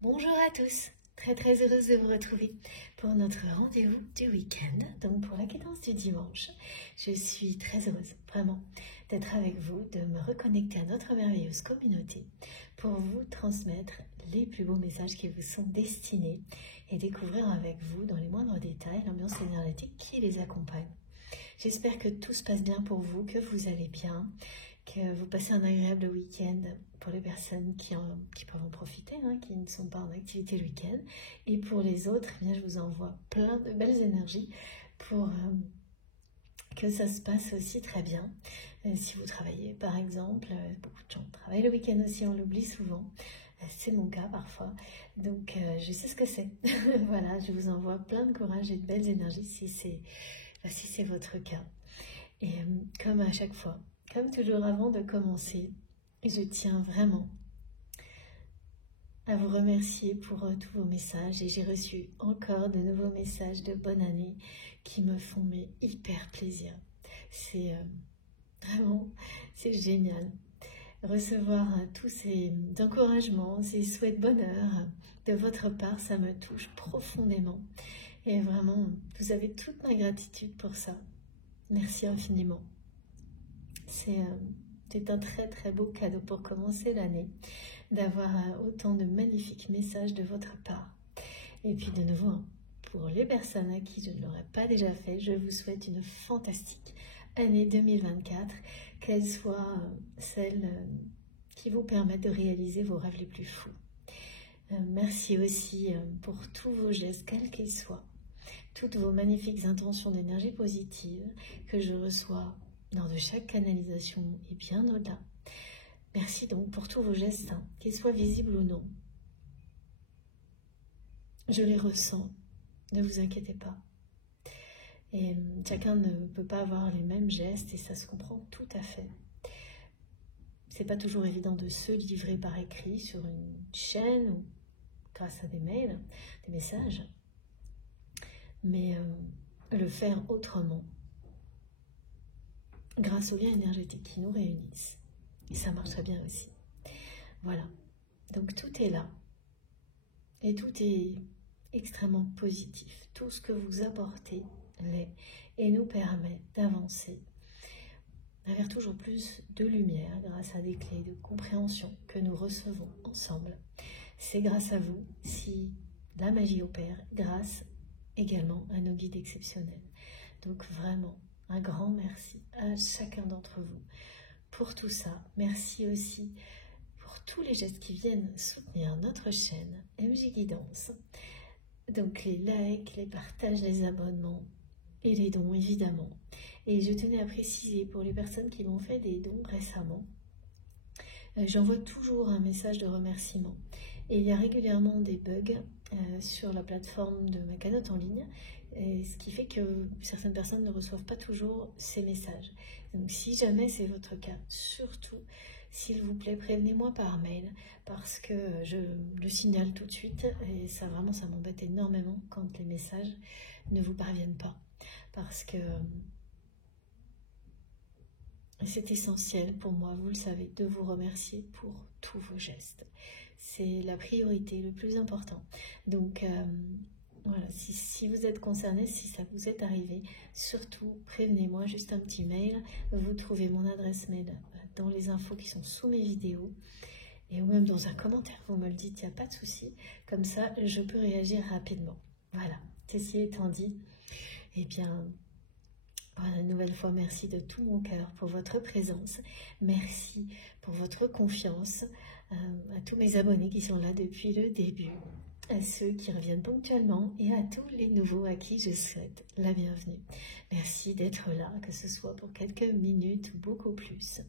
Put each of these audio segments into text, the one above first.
Bonjour à tous, très heureuse de vous retrouver pour notre rendez-vous du week-end, donc pour la guidance du dimanche. Je suis très heureuse, vraiment, d'être avec vous, de me reconnecter à notre merveilleuse communauté pour vous transmettre les plus beaux messages qui vous sont destinés et découvrir avec vous dans les moindres détails l'ambiance énergétique qui les accompagne. J'espère que tout se passe bien pour vous, que vous allez bien, que vous passez un agréable week-end pour les personnes qui peuvent en profiter, qui ne sont pas en activité le week-end. Et pour les autres, eh bien, je vous envoie plein de belles énergies pour que ça se passe aussi très bien. Si vous travaillez, par exemple, beaucoup de gens travaillent le week-end aussi, on l'oublie souvent. C'est mon cas parfois, donc je sais ce que c'est. Voilà, je vous envoie plein de courage et de belles énergies si c'est votre cas. Et comme à chaque fois, comme toujours avant de commencer, je tiens vraiment à vous remercier pour tous vos messages et j'ai reçu encore de nouveaux messages de bonne année qui me font hyper plaisir. C'est c'est génial. Recevoir tous ces encouragements, ces souhaits de bonheur de votre part, ça me touche profondément. Et vraiment, vous avez toute ma gratitude pour ça. Merci infiniment. C'est un très beau cadeau pour commencer l'année, d'avoir autant de magnifiques messages de votre part. Et puis de nouveau, pour les personnes à qui je ne l'aurais pas déjà fait, je vous souhaite une fantastique année 2024, qu'elle soit celle qui vous permette de réaliser vos rêves les plus fous. Merci aussi pour tous vos gestes, quels qu'ils soient, toutes vos magnifiques intentions d'énergie positive que je reçois lors de chaque canalisation et bien au-delà. Merci donc pour tous vos gestes, qu'ils soient visibles ou non. Je les ressens, ne vous inquiétez pas. Et chacun ne peut pas avoir les mêmes gestes et ça se comprend tout à fait. C'est pas toujours évident de se livrer par écrit sur une chaîne ou grâce à des mails, des messages, mais le faire autrement, grâce aux liens énergétiques qui nous réunissent. Et ça marche très bien aussi. Voilà. Donc tout est là. Et tout est extrêmement positif. Tout ce que vous apportez l'est et nous permet d'avancer vers toujours plus de lumière grâce à des clés de compréhension que nous recevons ensemble. C'est grâce à vous si la magie opère, grâce également à nos guides exceptionnels. Donc vraiment, un grand merci à chacun d'entre vous pour tout ça. Merci aussi pour tous les gestes qui viennent soutenir notre chaîne MJ Guidance. Donc les likes, les partages, les abonnements et les dons évidemment. Et je tenais à préciser pour les personnes qui m'ont fait des dons récemment, j'envoie toujours un message de remerciement. Et il y a régulièrement des bugs sur la plateforme de ma cagnotte en ligne, ce qui fait que certaines personnes ne reçoivent pas toujours ces messages. Donc si jamais c'est votre cas, surtout, s'il vous plaît, prévenez-moi par mail parce que je le signale tout de suite et ça m'embête énormément quand les messages ne vous parviennent pas parce que c'est essentiel pour moi, vous le savez, de vous remercier pour tous vos gestes. C'est la priorité, le plus important. Donc voilà, si vous êtes concerné, si ça vous est arrivé, surtout prévenez-moi, juste un petit mail. Vous trouvez mon adresse mail dans les infos qui sont sous mes vidéos et ou même dans un commentaire, vous me le dites, il n'y a pas de souci. Comme ça, je peux réagir rapidement. Voilà, ceci étant dit, eh bien, voilà, une nouvelle fois, merci de tout mon cœur pour votre présence. Merci pour votre confiance, à tous mes abonnés qui sont là depuis le début, à ceux qui reviennent ponctuellement et à tous les nouveaux à qui je souhaite la bienvenue. Merci d'être là, que ce soit pour quelques minutes ou beaucoup plus.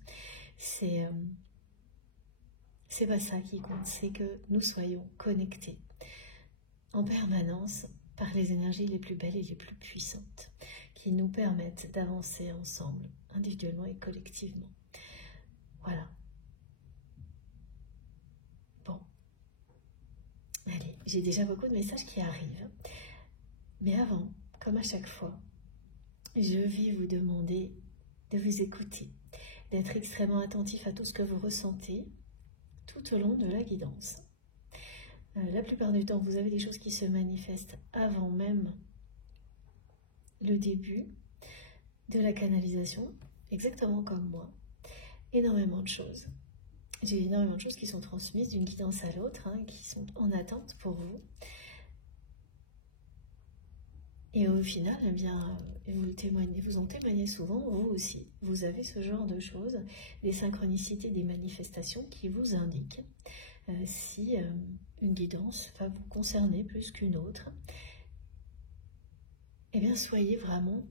C'est pas ça qui compte, c'est que nous soyons connectés en permanence par les énergies les plus belles et les plus puissantes qui nous permettent d'avancer ensemble, individuellement et collectivement. Voilà. Bon. Allez, j'ai déjà beaucoup de messages qui arrivent. Mais avant, comme à chaque fois, je vais vous demander de vous écouter, d'être extrêmement attentif à tout ce que vous ressentez tout au long de la guidance. La plupart du temps, vous avez des choses qui se manifestent avant même le début de la canalisation, exactement comme moi. Énormément de choses. J'ai énormément de choses qui sont transmises d'une guidance à l'autre, qui sont en attente pour vous. Et au final, eh bien, vous en témoignez souvent, vous aussi. Vous avez ce genre de choses, des synchronicités, des manifestations qui vous indiquent si une guidance va vous concerner plus qu'une autre. Eh bien, soyez vraiment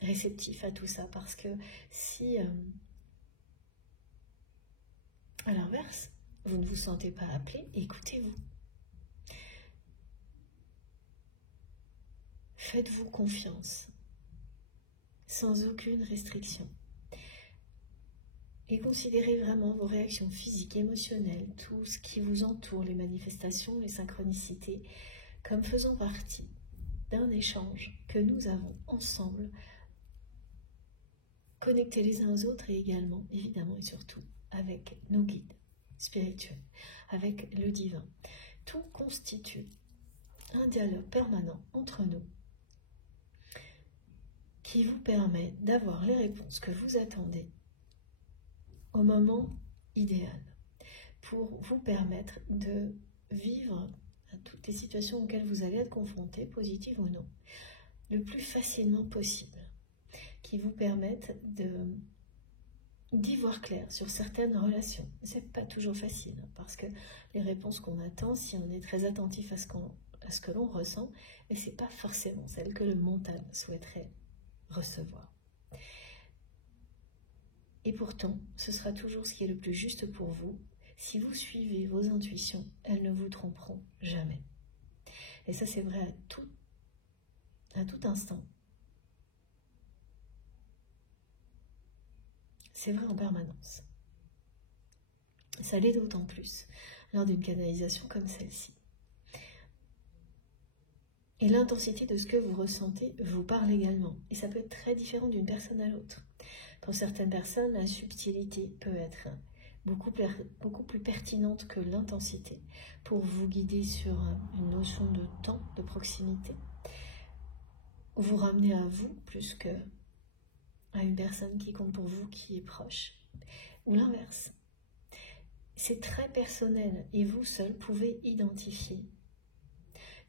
réceptifs à tout ça, parce que si, à l'inverse, vous ne vous sentez pas appelé, écoutez-vous. Faites-vous confiance, sans aucune restriction. Et considérez vraiment vos réactions physiques, émotionnelles, tout ce qui vous entoure, les manifestations, les synchronicités, comme faisant partie d'un échange que nous avons ensemble, connectés les uns aux autres et également, évidemment et surtout, avec nos guides spirituels, avec le divin. Tout constitue un dialogue permanent entre nous qui vous permet d'avoir les réponses que vous attendez au moment idéal pour vous permettre de vivre toutes les situations auxquelles vous allez être confrontés, positives ou non, le plus facilement possible, qui vous permettent d'y voir clair sur certaines relations. C'est pas toujours facile, parce que les réponses qu'on attend, si on est très attentif à ce que l'on ressent, mais c'est pas forcément celle que le mental souhaiterait recevoir. Et pourtant, ce sera toujours ce qui est le plus juste pour vous. Si vous suivez vos intuitions, elles ne vous tromperont jamais. Et ça, c'est vrai à tout instant. C'est vrai en permanence. Ça l'est d'autant plus lors d'une canalisation comme celle-ci. Et l'intensité de ce que vous ressentez vous parle également. Et ça peut être très différent d'une personne à l'autre. Pour certaines personnes, la subtilité peut être beaucoup plus pertinente que l'intensité pour vous guider sur une notion de temps, de proximité, vous ramener à vous plus que à une personne qui compte pour vous, qui est proche, ou l'inverse. C'est très personnel et vous seul pouvez identifier.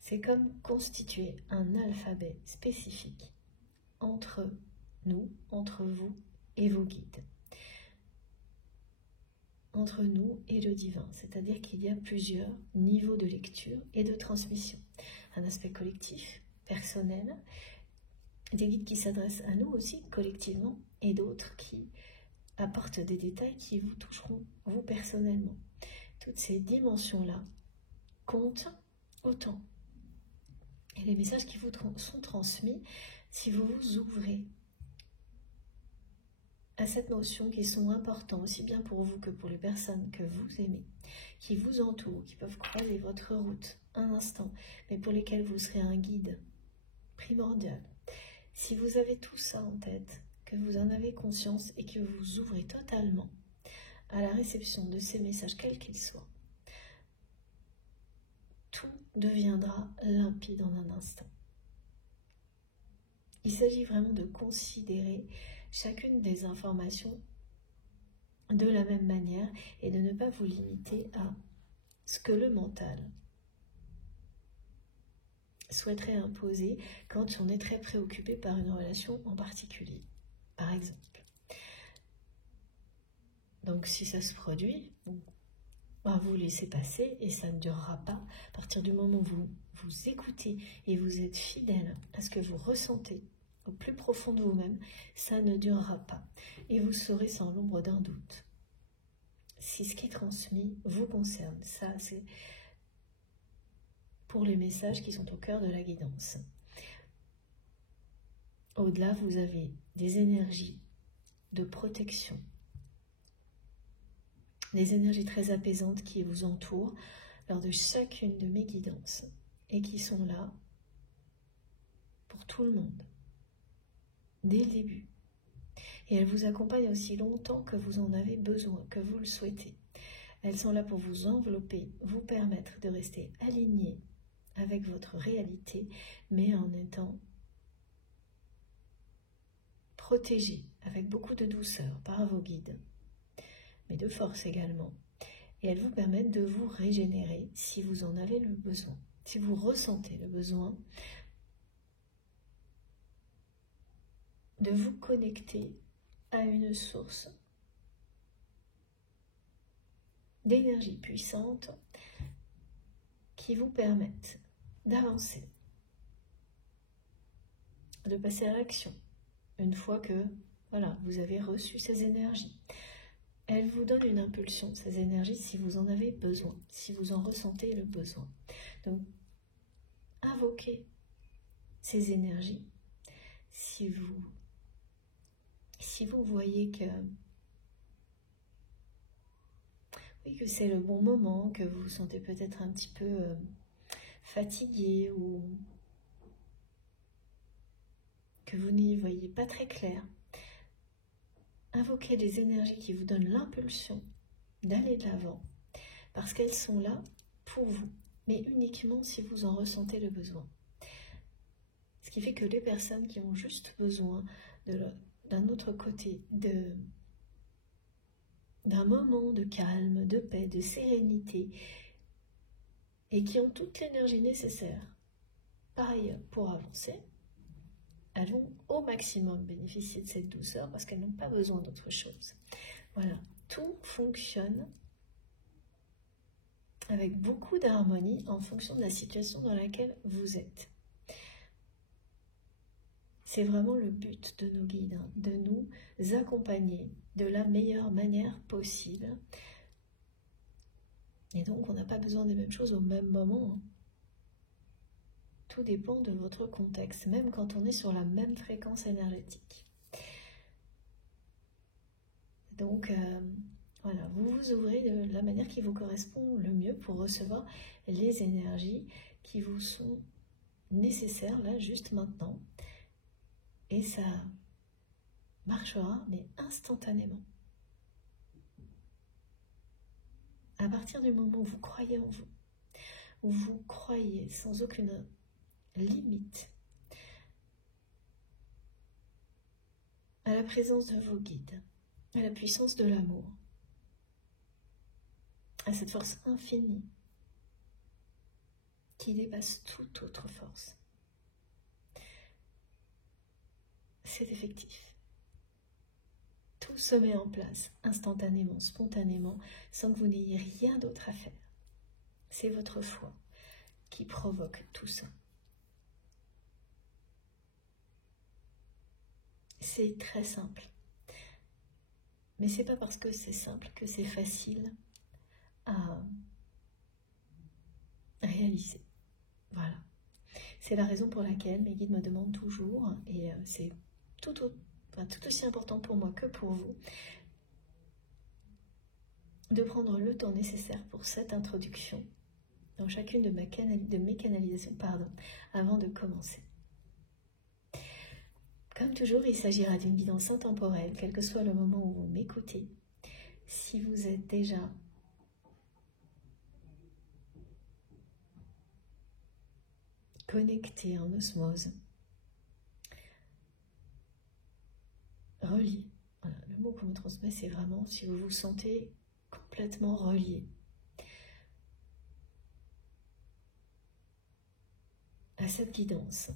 C'est comme constituer un alphabet spécifique entre nous, entre vous et vos guides. Entre nous et le divin, c'est-à-dire qu'il y a plusieurs niveaux de lecture et de transmission. Un aspect collectif, personnel, des guides qui s'adressent à nous aussi collectivement, et d'autres qui apportent des détails qui vous toucheront, vous personnellement. Toutes ces dimensions-là comptent autant. Et les messages qui vous sont transmis, si vous vous ouvrez à cette notion, qui sont importants aussi bien pour vous que pour les personnes que vous aimez, qui vous entourent, qui peuvent croiser votre route un instant, mais pour lesquels vous serez un guide primordial. Si vous avez tout ça en tête, que vous en avez conscience et que vous vous ouvrez totalement à la réception de ces messages, quels qu'ils soient, tout deviendra limpide en un instant. Il s'agit vraiment de considérer chacune des informations de la même manière et de ne pas vous limiter à ce que le mental souhaiterait imposer quand on est très préoccupé par une relation en particulier, par exemple. Donc si ça se produit, vous laissez passer et ça ne durera pas. À partir du moment où vous écoutez et vous êtes fidèle à ce que vous ressentez au plus profond de vous-même, ça ne durera pas. Et vous saurez sans l'ombre d'un doute si ce qui est transmis vous concerne. Ça, c'est pour les messages qui sont au cœur de la guidance. Au-delà, vous avez des énergies de protection, des énergies très apaisantes qui vous entourent lors de chacune de mes guidances et qui sont là pour tout le monde, dès le début. Et elles vous accompagnent aussi longtemps que vous en avez besoin, que vous le souhaitez. Elles sont là pour vous envelopper, vous permettre de rester aligné avec votre réalité, mais en étant protégé avec beaucoup de douceur par vos guides, mais de force également. Et elles vous permettent de vous régénérer si vous en avez le besoin. Si vous ressentez le besoin de vous connecter à une source d'énergie puissante qui vous permette d'avancer, de passer à l'action une fois que voilà, vous avez reçu ces énergies. Elles vous donnent une impulsion, ces énergies, si vous en avez besoin, si vous en ressentez le besoin. Donc, invoquez ces énergies si vous voyez que oui, que c'est le bon moment, que vous vous sentez peut-être un petit peu fatigué ou que vous n'y voyez pas très clair. Invoquez des énergies qui vous donnent l'impulsion d'aller de l'avant, parce qu'elles sont là pour vous, mais uniquement si vous en ressentez le besoin. Ce qui fait que les personnes qui ont juste besoin d'un autre côté, d'un moment de calme, de paix, de sérénité, et qui ont toute l'énergie nécessaire, par ailleurs, pour avancer, elles vont au maximum bénéficier de cette douceur parce qu'elles n'ont pas besoin d'autre chose. Voilà, tout fonctionne avec beaucoup d'harmonie en fonction de la situation dans laquelle vous êtes. C'est vraiment le but de nos guides, hein, de nous accompagner de la meilleure manière possible. Et donc, on n'a pas besoin des mêmes choses au même moment. Hein. Tout dépend de votre contexte, même quand on est sur la même fréquence énergétique. Donc, voilà, vous vous ouvrez de la manière qui vous correspond le mieux pour recevoir les énergies qui vous sont nécessaires, là, juste maintenant. Et ça marchera, mais instantanément. À partir du moment où vous croyez en vous, où vous croyez sans aucune limite à la présence de vos guides, à la puissance de l'amour, à cette force infinie qui dépasse toute autre force. C'est effectif. Tout se met en place instantanément, spontanément, sans que vous n'ayez rien d'autre à faire. C'est votre foi qui provoque tout ça. C'est très simple. Mais c'est pas parce que c'est simple que c'est facile à réaliser. Voilà. C'est la raison pour laquelle mes guides me demandent toujours, et c'est tout aussi important pour moi que pour vous, de prendre le temps nécessaire pour cette introduction dans chacune de mes canalisations, avant de commencer. Comme toujours, il s'agira d'une guidance intemporelle, quel que soit le moment où vous m'écoutez. Si vous êtes déjà connecté en osmose, relié. Voilà, le mot qu'on me transmet, c'est vraiment si vous vous sentez complètement relié à cette guidance.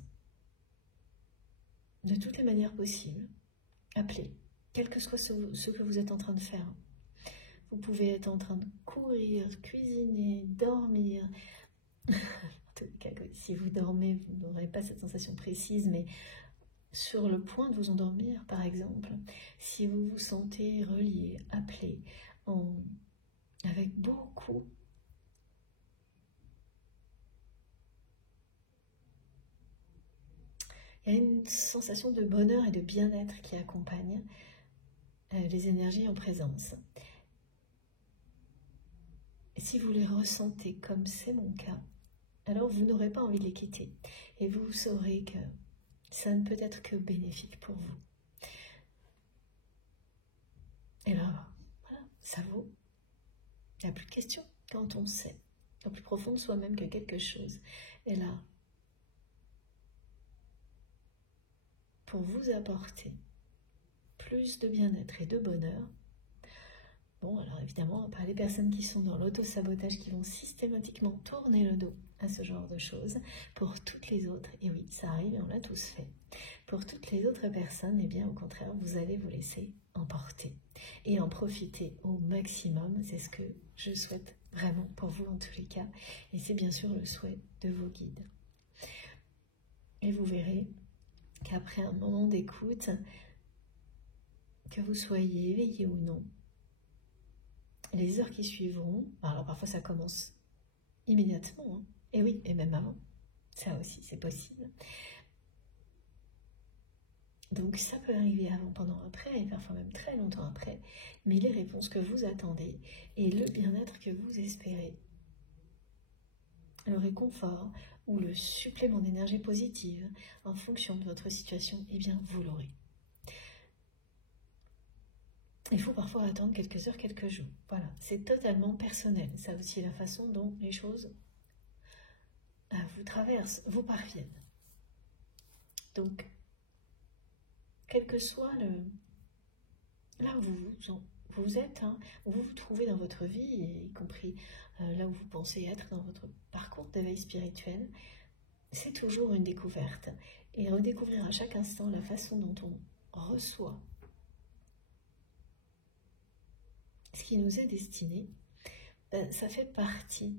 De toutes les manières possibles, appelez, quel que soit ce que vous êtes en train de faire. Vous pouvez être en train de courir, cuisiner, dormir. En tout cas, si vous dormez, vous n'aurez pas cette sensation précise, mais sur le point de vous endormir, par exemple, si vous vous sentez relié, appelé, avec beaucoup il y a une sensation de bonheur et de bien-être qui accompagne les énergies en présence. Et si vous les ressentez comme c'est mon cas, alors vous n'aurez pas envie de les quitter. Et vous saurez que ça ne peut être que bénéfique pour vous. Et là, voilà, ça vaut Il n'y a plus de question quand on sait, au plus profond de soi-même, que quelque chose est là pour vous apporter plus de bien-être et de bonheur. Bon, alors évidemment, pas les personnes qui sont dans l'auto-sabotage qui vont systématiquement tourner le dos à ce genre de choses. Pour toutes les autres, et oui, ça arrive et on l'a tous fait. Pour toutes les autres personnes, eh bien au contraire, vous allez vous laisser emporter et en profiter au maximum. C'est ce que je souhaite vraiment pour vous en tous les cas. Et c'est bien sûr le souhait de vos guides. Et vous verrez qu'après un moment d'écoute, que vous soyez éveillé ou non, les heures qui suivront, alors parfois ça commence immédiatement, hein, et oui, et même avant, ça aussi c'est possible. Donc ça peut arriver avant, pendant, après, et parfois même très longtemps après, mais les réponses que vous attendez et le bien-être que vous espérez, le réconfort ou le supplément d'énergie positive en fonction de votre situation, eh bien vous l'aurez. Il faut parfois attendre quelques heures, quelques jours. Voilà, c'est totalement personnel. Ça aussi la façon dont les choses vous traversent, vous parviennent. Donc, quel que soit là où vous êtes, hein, où vous vous trouvez dans votre vie, y compris là où vous pensez être dans votre parcours d'éveil spirituel, c'est toujours une découverte. Et redécouvrir à chaque instant la façon dont on reçoit ce qui nous est destiné, ça fait partie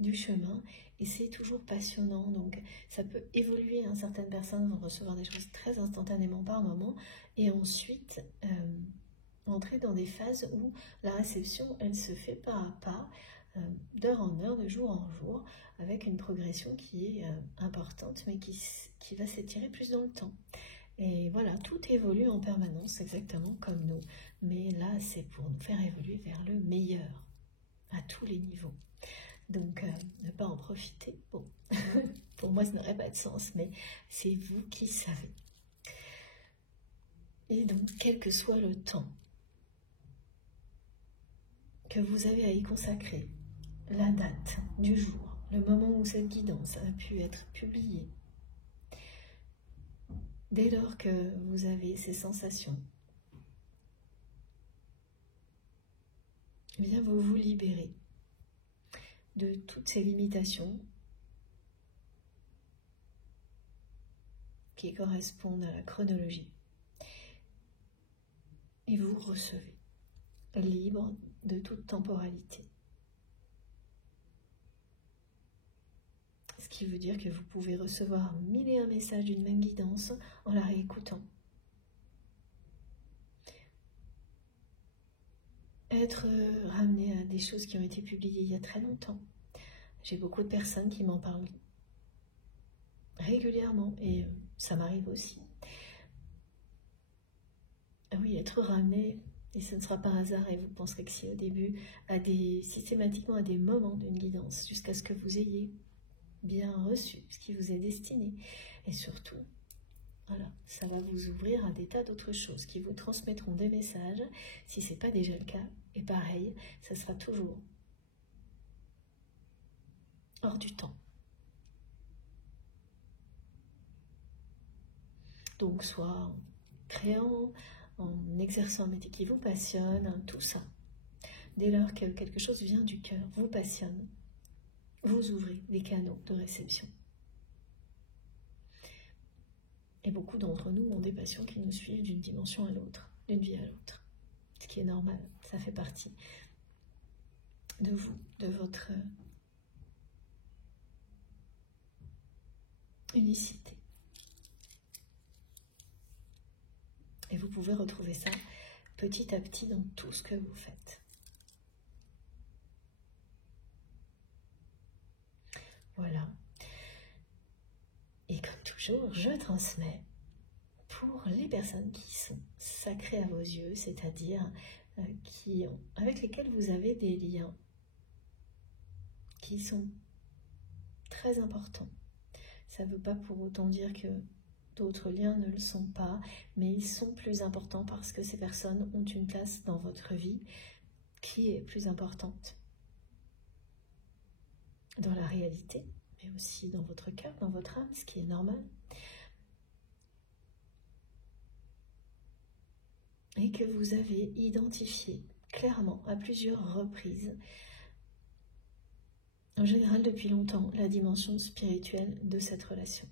du chemin et c'est toujours passionnant. Donc ça peut évoluer, hein. Certaines personnes vont recevoir des choses très instantanément par moment et ensuite entrer dans des phases où la réception elle se fait pas à pas, d'heure en heure, de jour en jour, avec une progression qui est importante mais qui va s'étirer plus dans le temps. Et voilà, tout évolue en permanence, exactement comme nous. Mais là, c'est pour nous faire évoluer vers le meilleur, à tous les niveaux. Donc, ne pas en profiter, bon, pour moi, ça n'aurait pas de sens, mais c'est vous qui savez. Et donc, quel que soit le temps que vous avez à y consacrer, la date du jour, le moment où cette guidance a pu être publiée, dès lors que vous avez ces sensations, eh bien vous vous libérez de toutes ces limitations qui correspondent à la chronologie. Et vous recevez, libre de toute temporalité. Ce qui veut dire que vous pouvez recevoir 1001 messages d'une même guidance en la réécoutant. Être ramené à des choses qui ont été publiées il y a très longtemps. J'ai beaucoup de personnes qui m'en parlent régulièrement et ça m'arrive aussi. Ah oui, être ramené, et ce ne sera pas un hasard et vous penserez que si au début, systématiquement à des moments d'une guidance, jusqu'à ce que vous ayez bien reçu ce qui vous est destiné. Et surtout, voilà, ça va vous ouvrir à des tas d'autres choses qui vous transmettront des messages, si ce n'est pas déjà le cas. Et pareil, ça sera toujours hors du temps. Donc, soit en créant, en exerçant un métier qui vous passionne, hein, tout ça. Dès lors que quelque chose vient du cœur, vous passionne, vous ouvrez des canaux de réception. Et beaucoup d'entre nous ont des passions qui nous suivent d'une dimension à l'autre, d'une vie à l'autre. Ce qui est normal, ça fait partie de vous, de votre unicité. Et vous pouvez retrouver ça petit à petit dans tout ce que vous faites. Voilà. Et comme toujours, je transmets pour les personnes qui sont sacrées à vos yeux, c'est-à-dire avec lesquelles vous avez des liens qui sont très importants. Ça ne veut pas pour autant dire que d'autres liens ne le sont pas, mais ils sont plus importants parce que ces personnes ont une place dans votre vie qui est plus importante dans la réalité, mais aussi dans votre cœur, dans votre âme, ce qui est normal. Et que vous avez identifié clairement à plusieurs reprises, en général depuis longtemps, la dimension spirituelle de cette relation.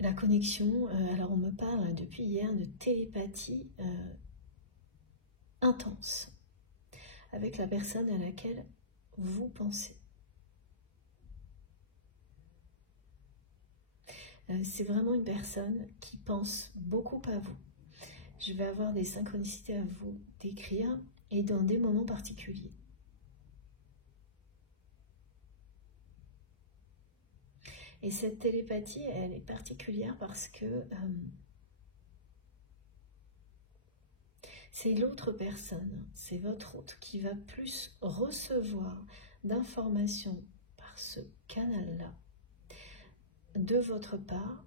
La connexion, alors on me parle depuis hier de télépathie intense avec la personne à laquelle vous pensez. C'est vraiment une personne qui pense beaucoup à vous. Je vais avoir des synchronicités à vous décrire et dans des moments particuliers. Et cette télépathie, elle est particulière parce que c'est l'autre personne, c'est votre hôte qui va plus recevoir d'informations par ce canal-là de votre part,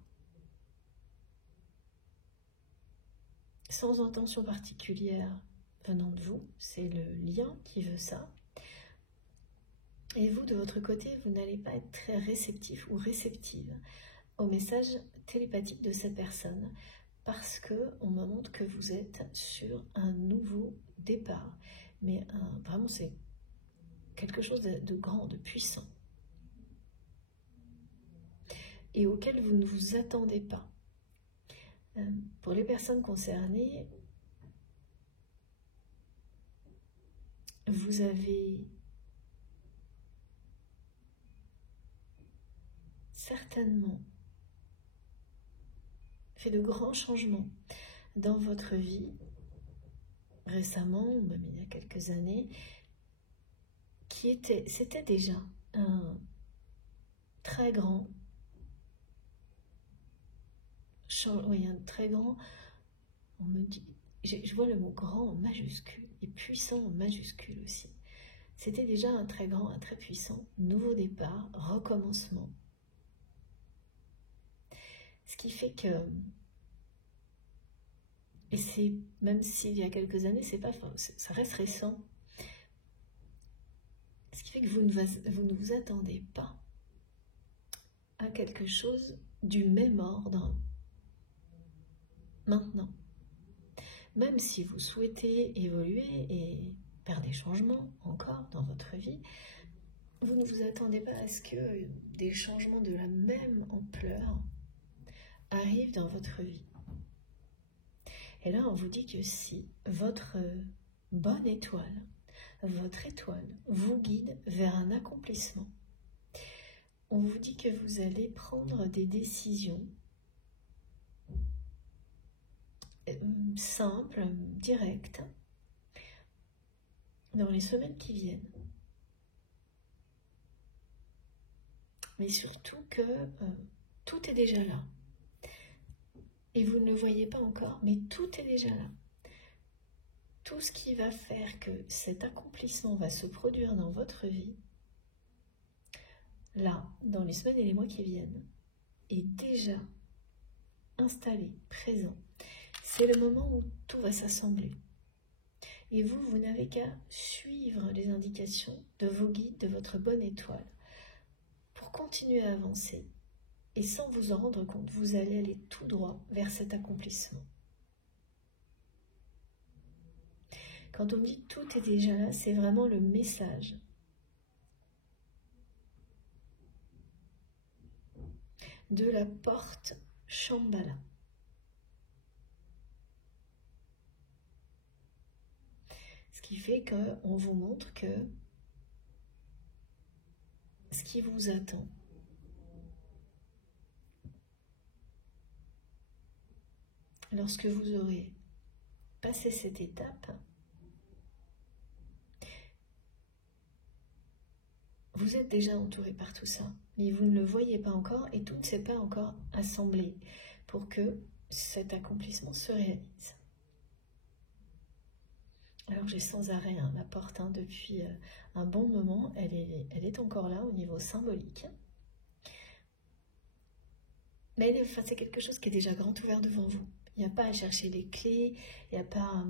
sans intention particulière venant de vous, c'est le lien qui veut ça. Et vous, de votre côté, vous n'allez pas être très réceptif ou réceptive au message télépathique de cette personne parce qu'on me montre que vous êtes sur un nouveau départ. Mais vraiment, c'est quelque chose de grand, de puissant et auquel vous ne vous attendez pas. Pour les personnes concernées, vous avez certainement fait de grands changements dans votre vie récemment, ou même il y a quelques années, c'était déjà un très grand on me dit, je vois le mot grand en majuscule et puissant en majuscule aussi. C'était déjà un très grand, un très puissant nouveau départ, recommencement. Ce qui fait que, et c'est même s'il y a quelques années, c'est pas, ça reste récent. Ce qui fait que vous ne vous attendez pas à quelque chose du même ordre maintenant. Même si vous souhaitez évoluer et faire des changements encore dans votre vie, vous ne vous attendez pas à ce que des changements de la même ampleur arrivent dans votre vie. Et là, on vous dit que si votre bonne étoile, votre étoile vous guide vers un accomplissement, on vous dit que vous allez prendre des décisions simples, directes, dans les semaines qui viennent. Mais surtout que tout est déjà là. Et vous ne le voyez pas encore, mais tout est déjà là. Tout ce qui va faire que cet accomplissement va se produire dans votre vie, là, dans les semaines et les mois qui viennent, est déjà installé, présent. C'est le moment où tout va s'assembler. Et vous n'avez qu'à suivre les indications de vos guides, de votre bonne étoile, pour continuer à avancer. Et sans vous en rendre compte, vous allez aller tout droit vers cet accomplissement. Quand on dit tout est déjà là, c'est vraiment le message de la porte Shambhala. Ce qui fait qu'on vous montre que ce qui vous attend, lorsque vous aurez passé cette étape, vous êtes déjà entouré par tout ça, mais vous ne le voyez pas encore et tout ne s'est pas encore assemblé pour que cet accomplissement se réalise. Alors j'ai sans arrêt la porte depuis un bon moment, elle est encore là au niveau symbolique. Mais c'est quelque chose qui est déjà grand ouvert devant vous. Il n'y a pas à chercher les clés, il n'y a pas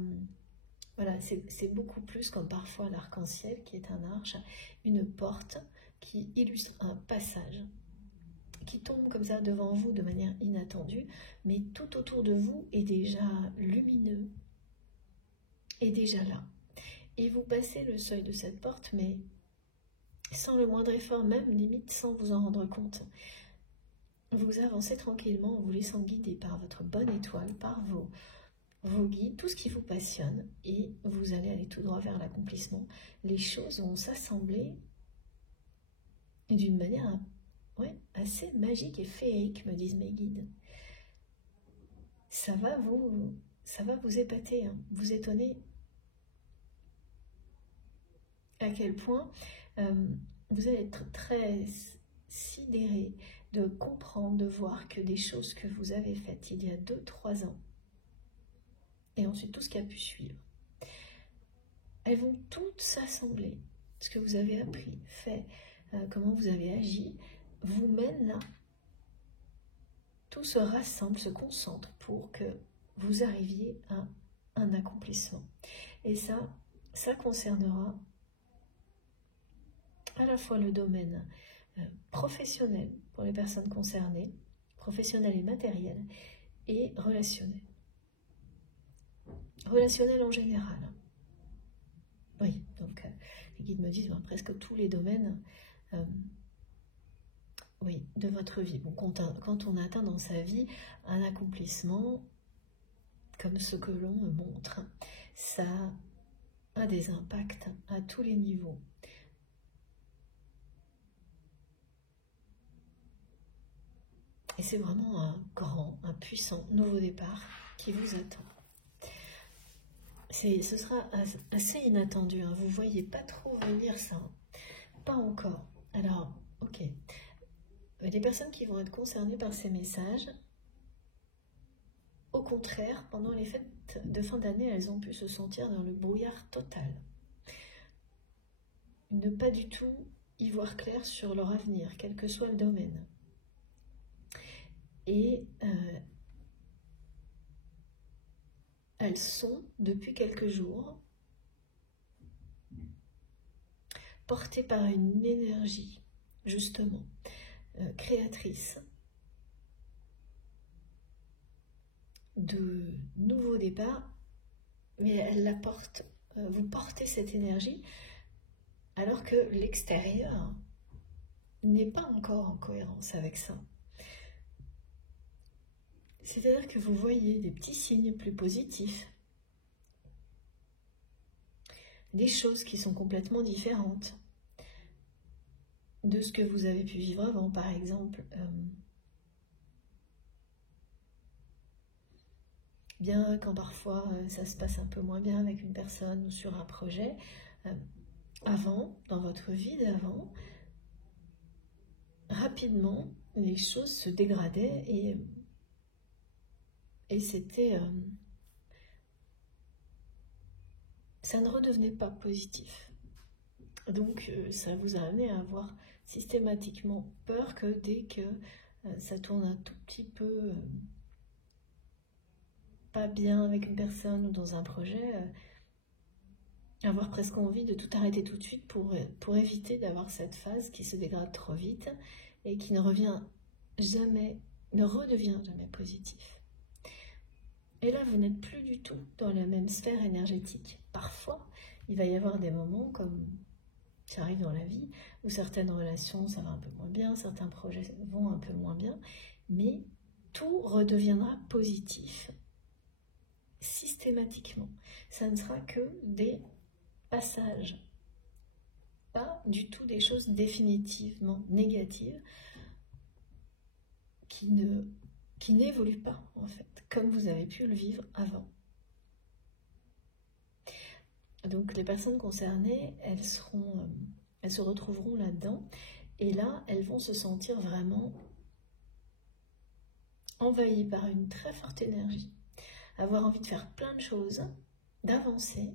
Voilà, c'est beaucoup plus comme parfois l'arc-en-ciel qui est un arche, une porte qui illustre un passage qui tombe comme ça devant vous de manière inattendue, mais tout autour de vous est déjà lumineux, est déjà là. Et vous passez le seuil de cette porte, mais sans le moindre effort, même limite sans vous en rendre compte. Vous avancez tranquillement en vous laissant guider par votre bonne étoile, par vos guides, tout ce qui vous passionne, et vous allez aller tout droit vers l'accomplissement. Les choses vont s'assembler d'une manière assez magique et féerique, me disent mes guides. Ça va vous épater, hein, vous étonner à quel point vous allez être très sidéré de comprendre, de voir que des choses que vous avez faites il y a 2-3 ans, et ensuite tout ce qui a pu suivre, elles vont toutes s'assembler. Ce que vous avez appris, fait, comment vous avez agi, vous mène là. Tout se rassemble, se concentre pour que vous arriviez à un accomplissement. Et ça concernera à la fois le domaine professionnel pour les personnes concernées, professionnel et matériel, et relationnel. Relationnel en général. Oui, donc les guides me disent presque tous les domaines de votre vie. Bon, quand on atteint dans sa vie un accomplissement comme ce que l'on me montre, ça a des impacts à tous les niveaux. Et c'est vraiment un puissant nouveau départ qui vous attend. Ce sera assez inattendu, hein. Vous ne voyez pas trop venir ça. Pas encore. Alors, ok. Les personnes qui vont être concernées par ces messages, au contraire, pendant les fêtes de fin d'année, elles ont pu se sentir dans le brouillard total. Ne pas du tout y voir clair sur leur avenir, quel que soit le domaine. Et elles sont, depuis quelques jours, portées par une énergie, justement, créatrice, de nouveaux départs, mais elle la porte, vous portez cette énergie, alors que l'extérieur n'est pas encore en cohérence avec ça. C'est-à-dire que vous voyez des petits signes plus positifs, des choses qui sont complètement différentes de ce que vous avez pu vivre avant, par exemple. Bien quand parfois ça se passe un peu moins bien avec une personne ou sur un projet, avant, dans votre vie d'avant, rapidement, les choses se dégradaient et c'était... ça ne redevenait pas positif. Donc ça vous a amené à avoir systématiquement peur que dès que ça tourne un tout petit peu pas bien avec une personne ou dans un projet, avoir presque envie de tout arrêter tout de suite pour éviter d'avoir cette phase qui se dégrade trop vite et qui ne redevient jamais positif. Et là, vous n'êtes plus du tout dans la même sphère énergétique. Parfois, il va y avoir des moments comme ça arrive dans la vie, où certaines relations, ça va un peu moins bien, certains projets vont un peu moins bien, mais tout redeviendra positif systématiquement. Ça ne sera que des passages, pas du tout des choses définitivement négatives qui n'évoluent pas, en fait, comme vous avez pu le vivre avant. Donc les personnes concernées, elles se retrouveront là-dedans, et là, elles vont se sentir vraiment envahies par une très forte énergie, avoir envie de faire plein de choses, d'avancer,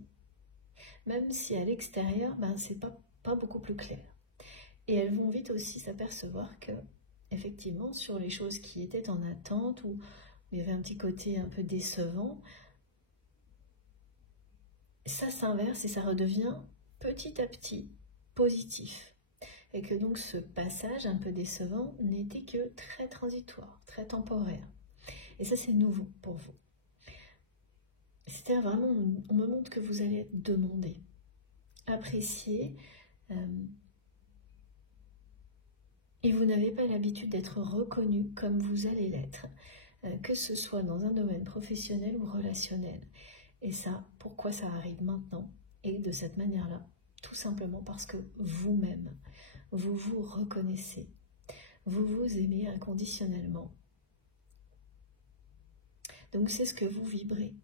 même si à l'extérieur, c'est pas beaucoup plus clair. Et elles vont vite aussi s'apercevoir que, effectivement, sur les choses qui étaient en attente, où il y avait un petit côté un peu décevant, ça s'inverse et ça redevient petit à petit positif. Et que donc ce passage un peu décevant n'était que très transitoire, très temporaire. Et ça, c'est nouveau pour vous. C'est-à-dire vraiment, on me montre que vous allez être demandé, apprécié, et vous n'avez pas l'habitude d'être reconnu comme vous allez l'être, que ce soit dans un domaine professionnel ou relationnel. Et ça, pourquoi ça arrive maintenant et de cette manière-là? Tout simplement parce que vous-même, vous vous reconnaissez, vous vous aimez inconditionnellement. Donc c'est ce que vous vibrez,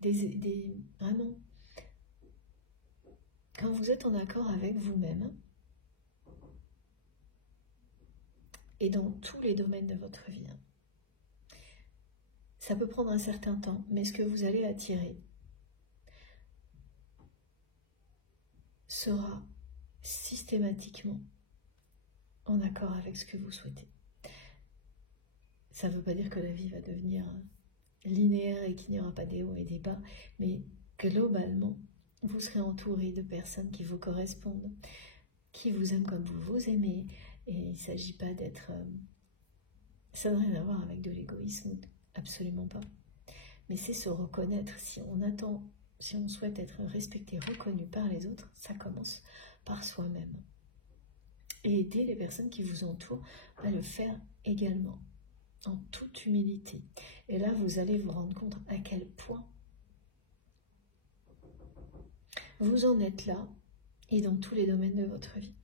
vraiment, quand vous êtes en accord avec vous-même, et dans tous les domaines de votre vie. Ça peut prendre un certain temps, mais ce que vous allez attirer sera systématiquement en accord avec ce que vous souhaitez. Ça ne veut pas dire que la vie va devenir linéaire et qu'il n'y aura pas des hauts et des bas, mais globalement, vous serez entouré de personnes qui vous correspondent, qui vous aiment comme vous vous aimez, et il ne s'agit pas d'être... ça n'a rien à voir avec de l'égoïsme, absolument pas. Mais c'est se reconnaître. Si on souhaite être respecté, reconnu par les autres, ça commence par soi-même. Et aider les personnes qui vous entourent à le faire également, en toute humilité. Et là, vous allez vous rendre compte à quel point vous en êtes là, et dans tous les domaines de votre vie.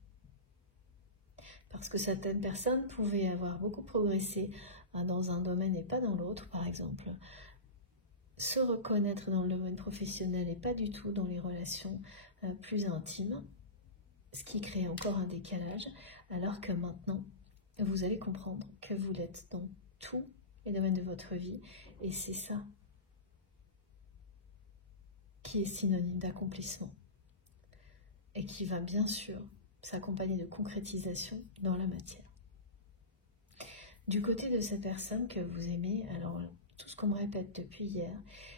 Parce que certaines personnes pouvaient avoir beaucoup progressé dans un domaine et pas dans l'autre, par exemple. Se reconnaître dans le domaine professionnel et pas du tout dans les relations plus intimes, ce qui crée encore un décalage, alors que maintenant, vous allez comprendre que vous l'êtes dans tous les domaines de votre vie, et c'est ça qui est synonyme d'accomplissement, et qui va bien sûr s'accompagner de concrétisation dans la matière. Du côté de cette personne que vous aimez, alors tout ce qu'on me répète depuis hier,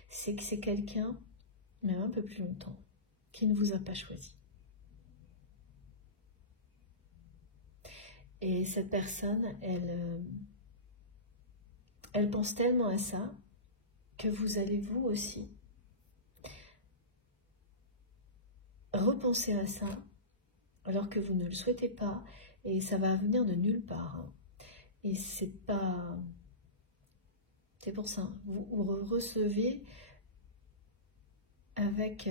c'est que c'est quelqu'un, même un peu plus longtemps, qui ne vous a pas choisi. Et cette personne, elle pense tellement à ça que vous allez vous aussi repenser à ça alors que vous ne le souhaitez pas, et ça va venir de nulle part. Et c'est pas... C'est pour ça, vous recevez avec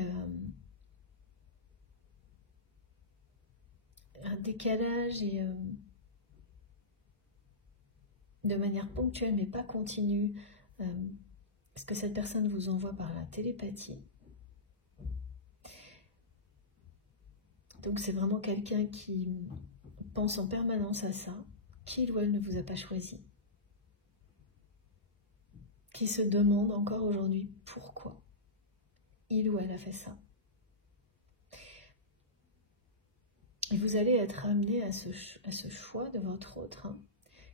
un décalage et de manière ponctuelle mais pas continue, ce que cette personne vous envoie par la télépathie. Donc c'est vraiment quelqu'un qui pense en permanence à ça, qu'il ou elle ne vous a pas choisi, qui se demande encore aujourd'hui pourquoi il ou elle a fait ça. Et vous allez être amené à ce choix de votre autre,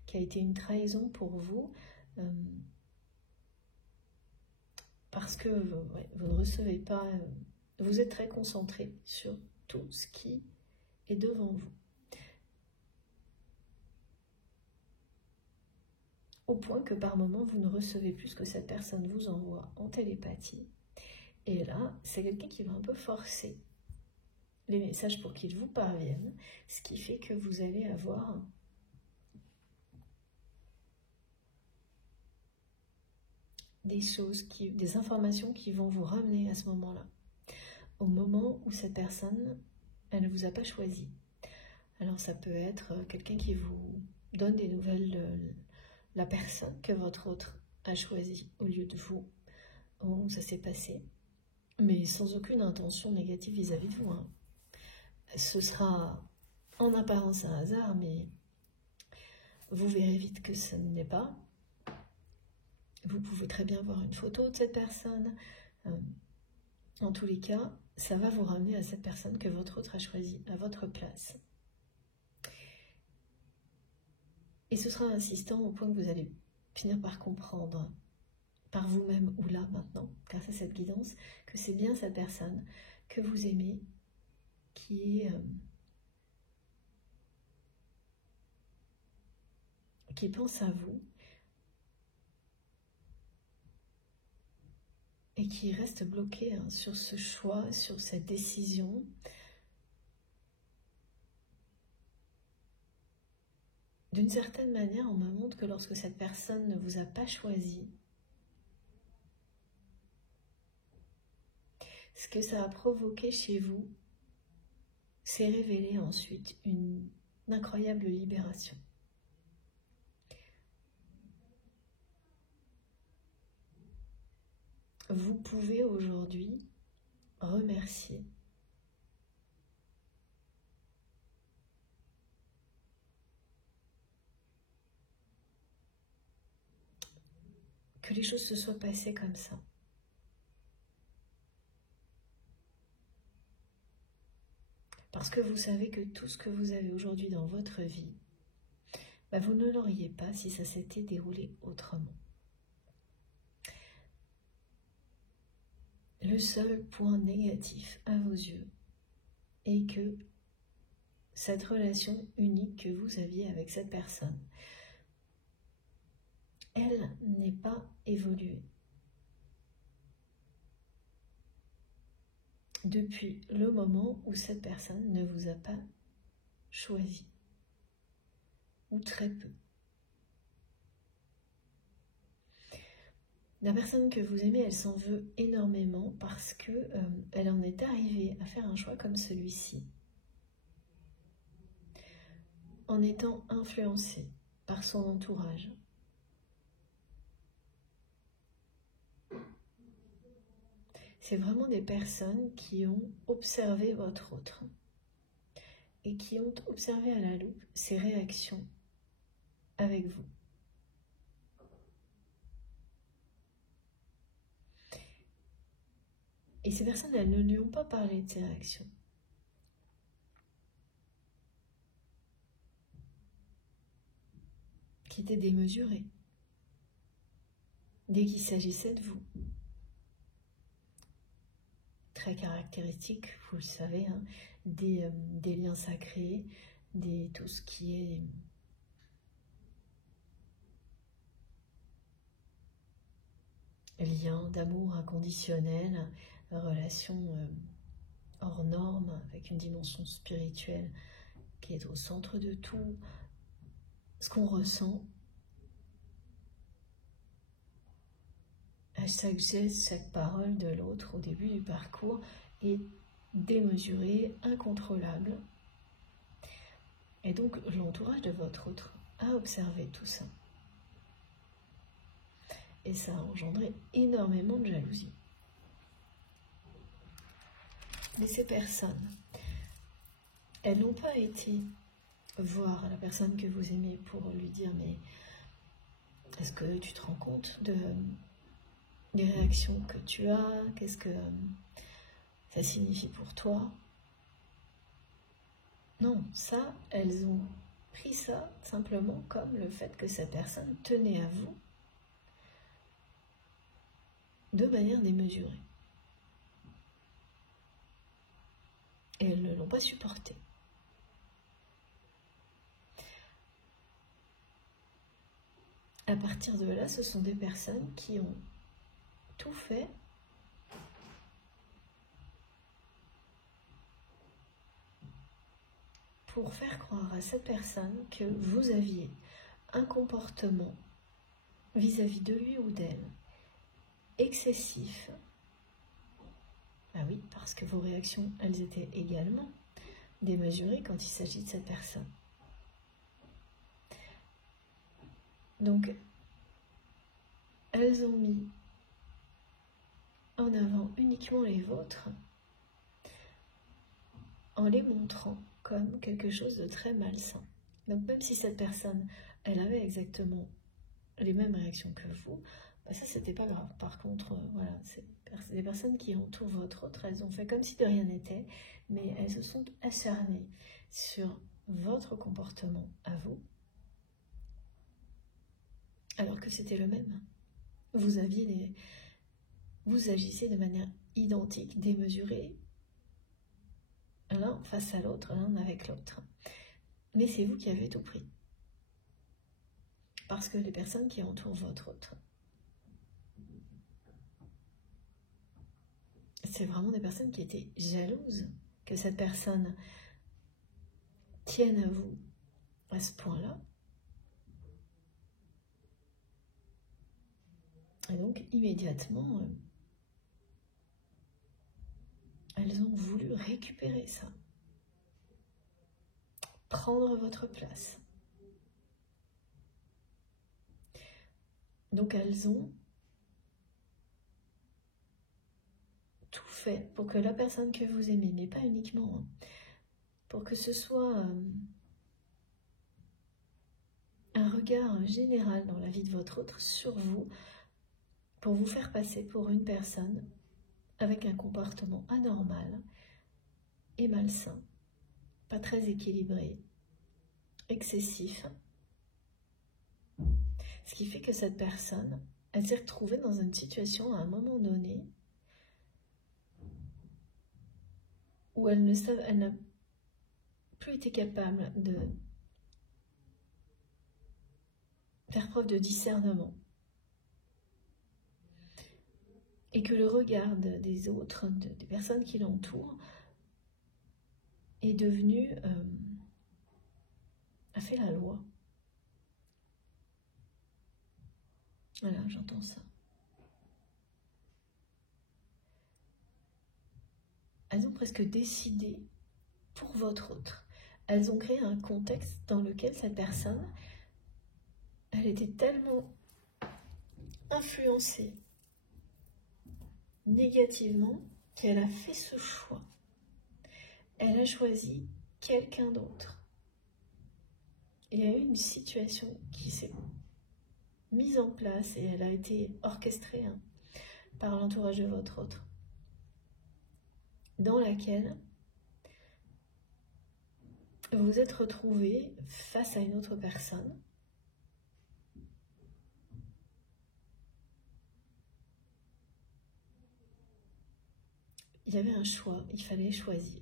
qui a été une trahison pour vous, parce que vous ne recevez pas, vous êtes très concentré sur tout ce qui est devant vous. Au point que par moments, vous ne recevez plus ce que cette personne vous envoie en télépathie. Et là, c'est quelqu'un qui va un peu forcer les messages pour qu'ils vous parviennent, ce qui fait que vous allez avoir des informations qui vont vous ramener à ce moment-là, au moment où cette personne, elle ne vous a pas choisi. Alors ça peut être quelqu'un qui vous donne des nouvelles de la personne que votre autre a choisi au lieu de vous, au moment où ça s'est passé, mais sans aucune intention négative vis-à-vis de vous. Ce sera en apparence un hasard, mais vous verrez vite que ce n'est pas. Vous pouvez très bien voir une photo de cette personne. En tous les cas, ça va vous ramener à cette personne que votre autre a choisie à votre place. Et ce sera insistant au point que vous allez finir par comprendre par vous-même ou là maintenant, grâce à cette guidance, que c'est bien cette personne que vous aimez, qui pense à vous et qui reste bloqué sur ce choix, sur cette décision. D'une certaine manière, on me montre que lorsque cette personne ne vous a pas choisi, ce que ça a provoqué chez vous, c'est révélé ensuite une incroyable libération. Vous pouvez aujourd'hui remercier que les choses se soient passées comme ça. Parce que vous savez que tout ce que vous avez aujourd'hui dans votre vie, vous ne l'auriez pas si ça s'était déroulé autrement. Le seul point négatif à vos yeux est que cette relation unique que vous aviez avec cette personne, elle n'est pas évoluée. Depuis le moment où cette personne ne vous a pas choisi, ou très peu. La personne que vous aimez, elle s'en veut énormément parce que elle en est arrivée à faire un choix comme celui-ci, en étant influencée par son entourage. C'est vraiment des personnes qui ont observé votre autre et qui ont observé à la loupe ses réactions avec vous. Et ces personnes, elles ne lui ont pas parlé de ses réactions. Qui étaient démesurées. Dès qu'il s'agissait de vous. Très caractéristique, vous le savez, hein, des liens sacrés, tout ce qui est lien d'amour inconditionnel, relation hors norme, avec une dimension spirituelle qui est au centre de tout. Ce qu'on ressent, à chaque geste, chaque parole de l'autre au début du parcours est démesurée, incontrôlable. Et donc l'entourage de votre autre a observé tout ça. Et ça a engendré énormément de jalousie. Mais ces personnes, elles n'ont pas été voir la personne que vous aimez pour lui dire « mais est-ce que tu te rends compte des réactions que tu as? Qu'est-ce que ça signifie pour toi ?» Non, ça, elles ont pris ça simplement comme le fait que cette personne tenait à vous de manière démesurée. Et elles ne l'ont pas supporté. À partir de là, ce sont des personnes qui ont tout fait pour faire croire à cette personne que vous aviez un comportement vis-à-vis de lui ou d'elle excessif. Ah oui, parce que vos réactions, elles étaient également démesurées quand il s'agit de cette personne. Donc, elles ont mis en avant uniquement les vôtres en les montrant comme quelque chose de très malsain. Donc même si cette personne, elle avait exactement les mêmes réactions que vous, ça c'était pas grave. Par contre, voilà, c'est des personnes qui entourent votre autre, elles ont fait comme si de rien n'était, mais elles se sont acharnées sur votre comportement à vous, alors que c'était le même. Vous agissez de manière identique, démesurée, l'un face à l'autre, l'un avec l'autre. Mais c'est vous qui avez tout pris. Parce que les personnes qui entourent votre autre, c'est vraiment des personnes qui étaient jalouses que cette personne tienne à vous à ce point-là. Et donc, immédiatement, elles ont voulu récupérer ça. Prendre votre place. Donc, elles ont tout fait pour que la personne que vous aimez, mais pas uniquement, pour que ce soit un regard général dans la vie de votre autre sur vous, pour vous faire passer pour une personne avec un comportement anormal et malsain, pas très équilibré, excessif. Ce qui fait que cette personne, elle s'est retrouvée dans une situation à un moment donné où elle n'a plus été capable de faire preuve de discernement. Et que le regard des autres, des personnes qui l'entourent, est devenu, a fait la loi. Voilà, j'entends ça. Elles ont presque décidé pour votre autre. Elles ont créé un contexte dans lequel cette personne, elle était tellement influencée négativement qu'elle a fait ce choix. Elle a choisi quelqu'un d'autre. Il y a eu une situation qui s'est mise en place et elle a été orchestrée par l'entourage de votre autre, dans laquelle vous vous êtes retrouvé face à une autre personne il y avait un choix, il fallait choisir.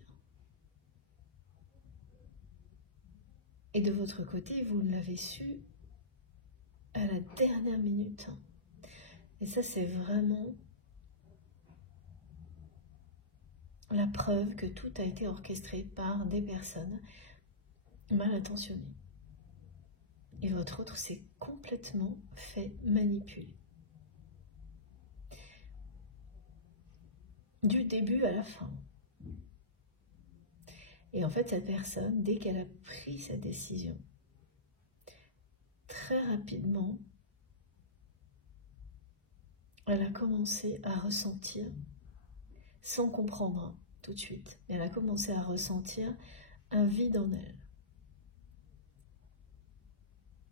Et de votre côté, vous l'avez su à la dernière minute. Et ça, c'est vraiment la preuve que tout a été orchestré par des personnes mal intentionnées. Et votre autre s'est complètement fait manipuler. Du début à la fin. Et en fait, cette personne, dès qu'elle a pris cette décision, très rapidement, elle a commencé à ressentir, sans comprendre tout de suite, mais elle a commencé à ressentir un vide en elle.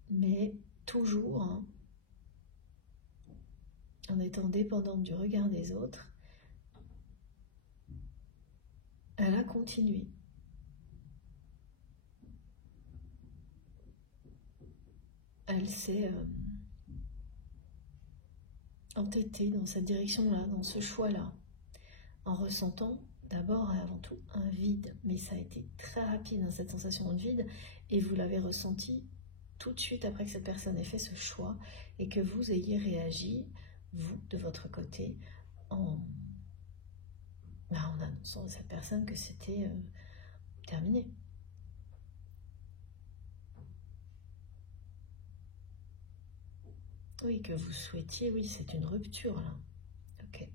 Mais toujours, en étant dépendante du regard des autres, elle a continué. Elle s'est entêtée dans cette direction-là, dans ce choix-là, en ressentant d'abord et avant tout un vide. Mais ça a été très rapide, cette sensation de vide, et vous l'avez ressenti tout de suite après que cette personne ait fait ce choix et que vous ayez réagi, vous, de votre côté, en annonçant à cette personne que c'était terminé. Oui, que vous souhaitiez, oui, c'est une rupture, là. Ok.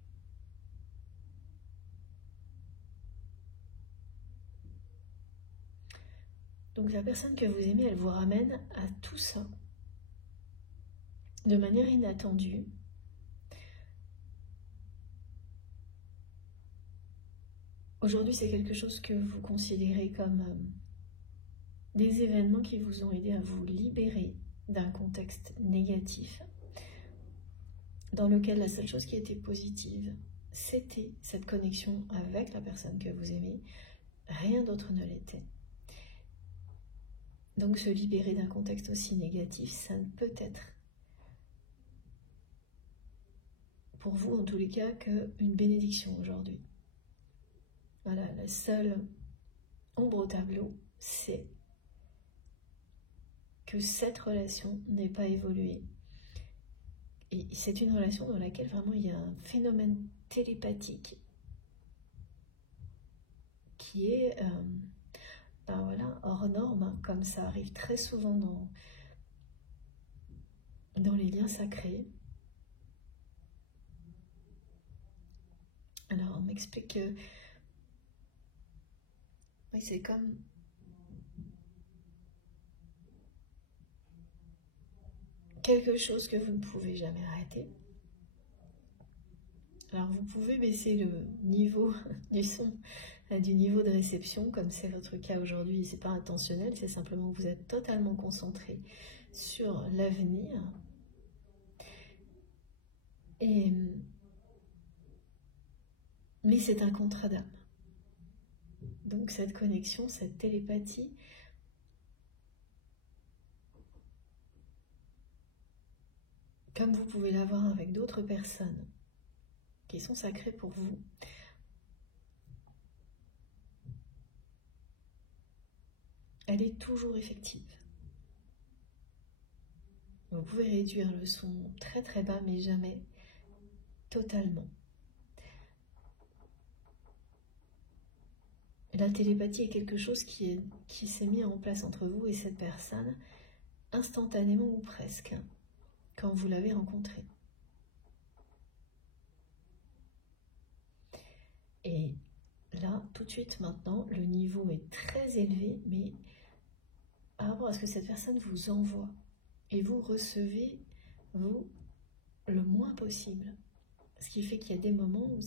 Donc la personne que vous aimez, elle vous ramène à tout ça, de manière inattendue. Aujourd'hui, c'est quelque chose que vous considérez comme des événements qui vous ont aidé à vous libérer d'un contexte négatif, dans lequel la seule chose qui était positive, c'était cette connexion avec la personne que vous aimez, rien d'autre ne l'était. Donc se libérer d'un contexte aussi négatif, ça ne peut être, pour vous en tous les cas, qu'une bénédiction aujourd'hui. Voilà, la seule ombre au tableau, c'est que cette relation n'est pas évoluée. Et c'est une relation dans laquelle vraiment il y a un phénomène télépathique qui est ben voilà, hors norme, hein, comme ça arrive très souvent dans les liens sacrés. Alors on m'explique que oui, c'est comme quelque chose que vous ne pouvez jamais arrêter. Alors vous pouvez baisser le niveau du son, du niveau de réception, comme c'est votre cas aujourd'hui. C'est pas intentionnel, c'est simplement que vous êtes totalement concentré sur l'avenir. Mais c'est un contrat d'âme. Donc cette connexion, cette télépathie, comme vous pouvez l'avoir avec d'autres personnes qui sont sacrées pour vous, elle est toujours effective. Vous pouvez réduire le son très très bas, mais jamais totalement. La télépathie est quelque chose qui s'est mis en place entre vous et cette personne, instantanément ou presque, quand vous l'avez rencontrée. Et là, tout de suite maintenant, le niveau est très élevé, mais par rapport à ce que cette personne vous envoie, et vous recevez, vous, le moins possible. Ce qui fait qu'il y a des moments où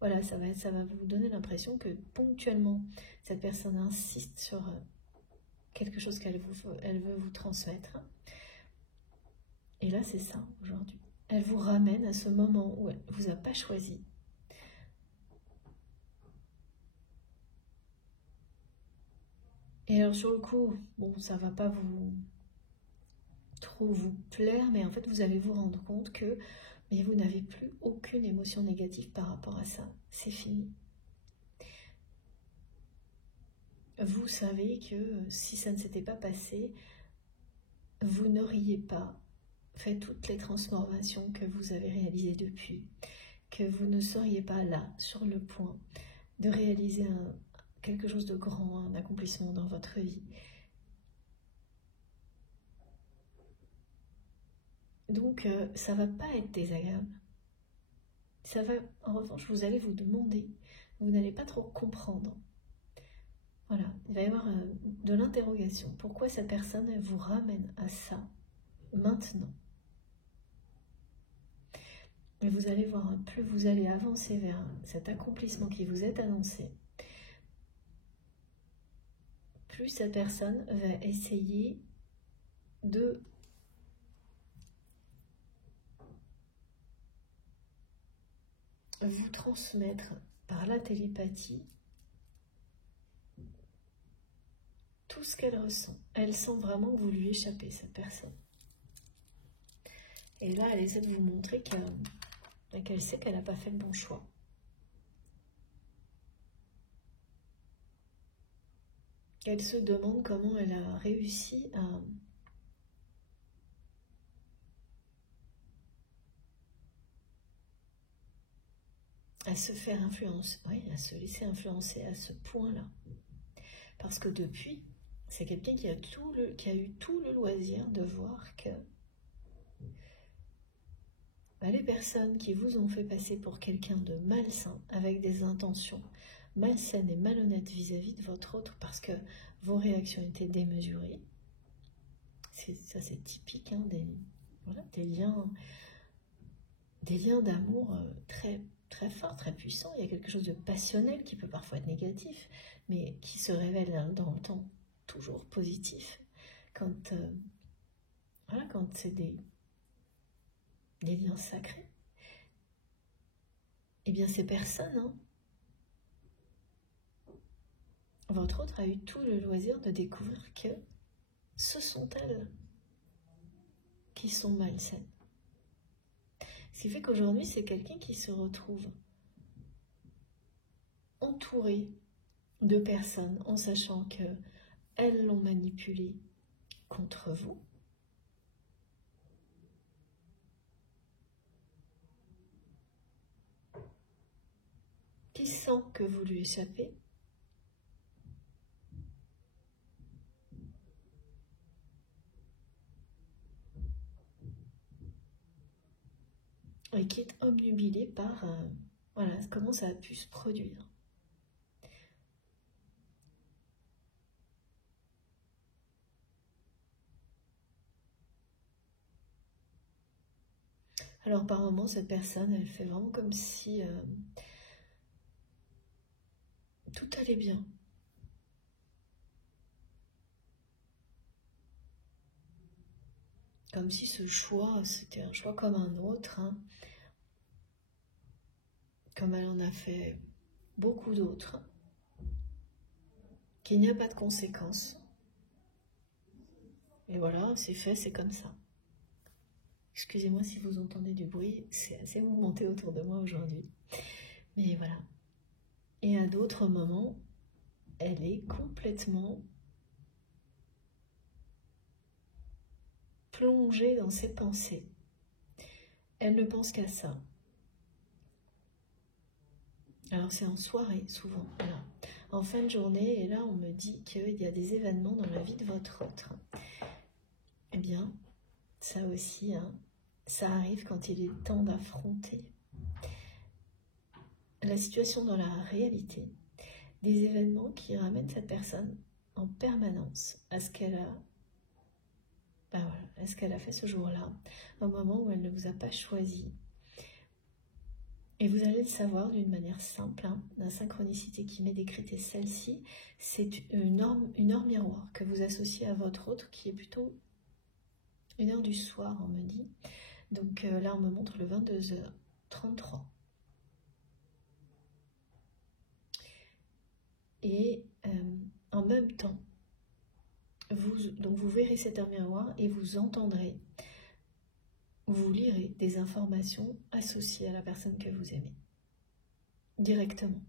voilà, ça va vous donner l'impression que ponctuellement, cette personne insiste sur quelque chose qu'elle veut vous transmettre. Et là, c'est ça, aujourd'hui. Elle vous ramène à ce moment où elle ne vous a pas choisi. Et alors, sur le coup, bon, ça va pas trop vous plaire, mais en fait, vous allez vous rendre compte que mais vous n'avez plus aucune émotion négative par rapport à ça. C'est fini. Vous savez que si ça ne s'était pas passé, vous n'auriez pas fait toutes les transformations que vous avez réalisées depuis, que vous ne seriez pas là, sur le point de réaliser quelque chose de grand, un accomplissement dans votre vie. Donc, ça ne va pas être désagréable. Ça va, en revanche, vous allez vous demander, vous n'allez pas trop comprendre. Voilà, il va y avoir de l'interrogation. Pourquoi cette personne, elle vous ramène à ça, maintenant? Et vous allez voir, plus vous allez avancer vers cet accomplissement qui vous est annoncé, plus cette personne va essayer de vous transmettre par la télépathie tout ce qu'elle ressent. Elle sent vraiment que vous lui échappez, cette personne. Et là, elle essaie de vous montrer qu'elle sait qu'elle n'a pas fait le bon choix. Elle se demande comment elle a réussi à se faire influencer, oui, à se laisser influencer à ce point-là. Parce que depuis, c'est quelqu'un qui a eu tout le loisir de voir que les personnes qui vous ont fait passer pour quelqu'un de malsain, avec des intentions malsaines et malhonnêtes vis-à-vis de votre autre, parce que vos réactions étaient démesurées, ça c'est typique, hein, des liens d'amour très, très forts, très puissants. Il y a quelque chose de passionnel qui peut parfois être négatif, mais qui se révèle dans le temps toujours positif. Quand c'est des liens sacrés, eh bien ces personnes, votre autre a eu tout le loisir de découvrir que ce sont elles qui sont malsaines. Ce qui fait qu'aujourd'hui, c'est quelqu'un qui se retrouve entouré deux personnes en sachant que elles l'ont manipulé contre vous. Qui sent que vous lui échappez. Et qui est obnubilé par voilà, comment ça a pu se produire. Alors par moments, cette personne, elle fait vraiment comme si tout allait bien. Comme si ce choix, c'était un choix comme un autre, hein. Comme elle en a fait beaucoup d'autres, qu'il n'y a pas de conséquences. Et voilà, c'est fait, c'est comme ça. Excusez-moi si vous entendez du bruit, c'est assez mouvementé autour de moi aujourd'hui. Mais voilà. Et à d'autres moments, elle est complètement plongée dans ses pensées. Elle ne pense qu'à ça. Alors c'est en soirée souvent, voilà. En fin de journée, et là on me dit qu'il y a des événements dans la vie de votre autre. Eh bien, ça aussi, hein, ça arrive quand il est temps d'affronter la situation dans la réalité, des événements qui ramènent cette personne en permanence à ce qu'elle a, ben voilà, à ce qu'elle a fait ce jour-là, au moment où elle ne vous a pas choisi. Et vous allez le savoir d'une manière simple, hein, la synchronicité qui m'est décrite est celle-ci, c'est une heure miroir que vous associez à votre autre qui est plutôt une heure du soir, on me dit. Donc là, on me montre le 22h33. Et en même temps, vous verrez cette heure miroir et vous entendrez, vous lirez des informations associées à la personne que vous aimez, directement.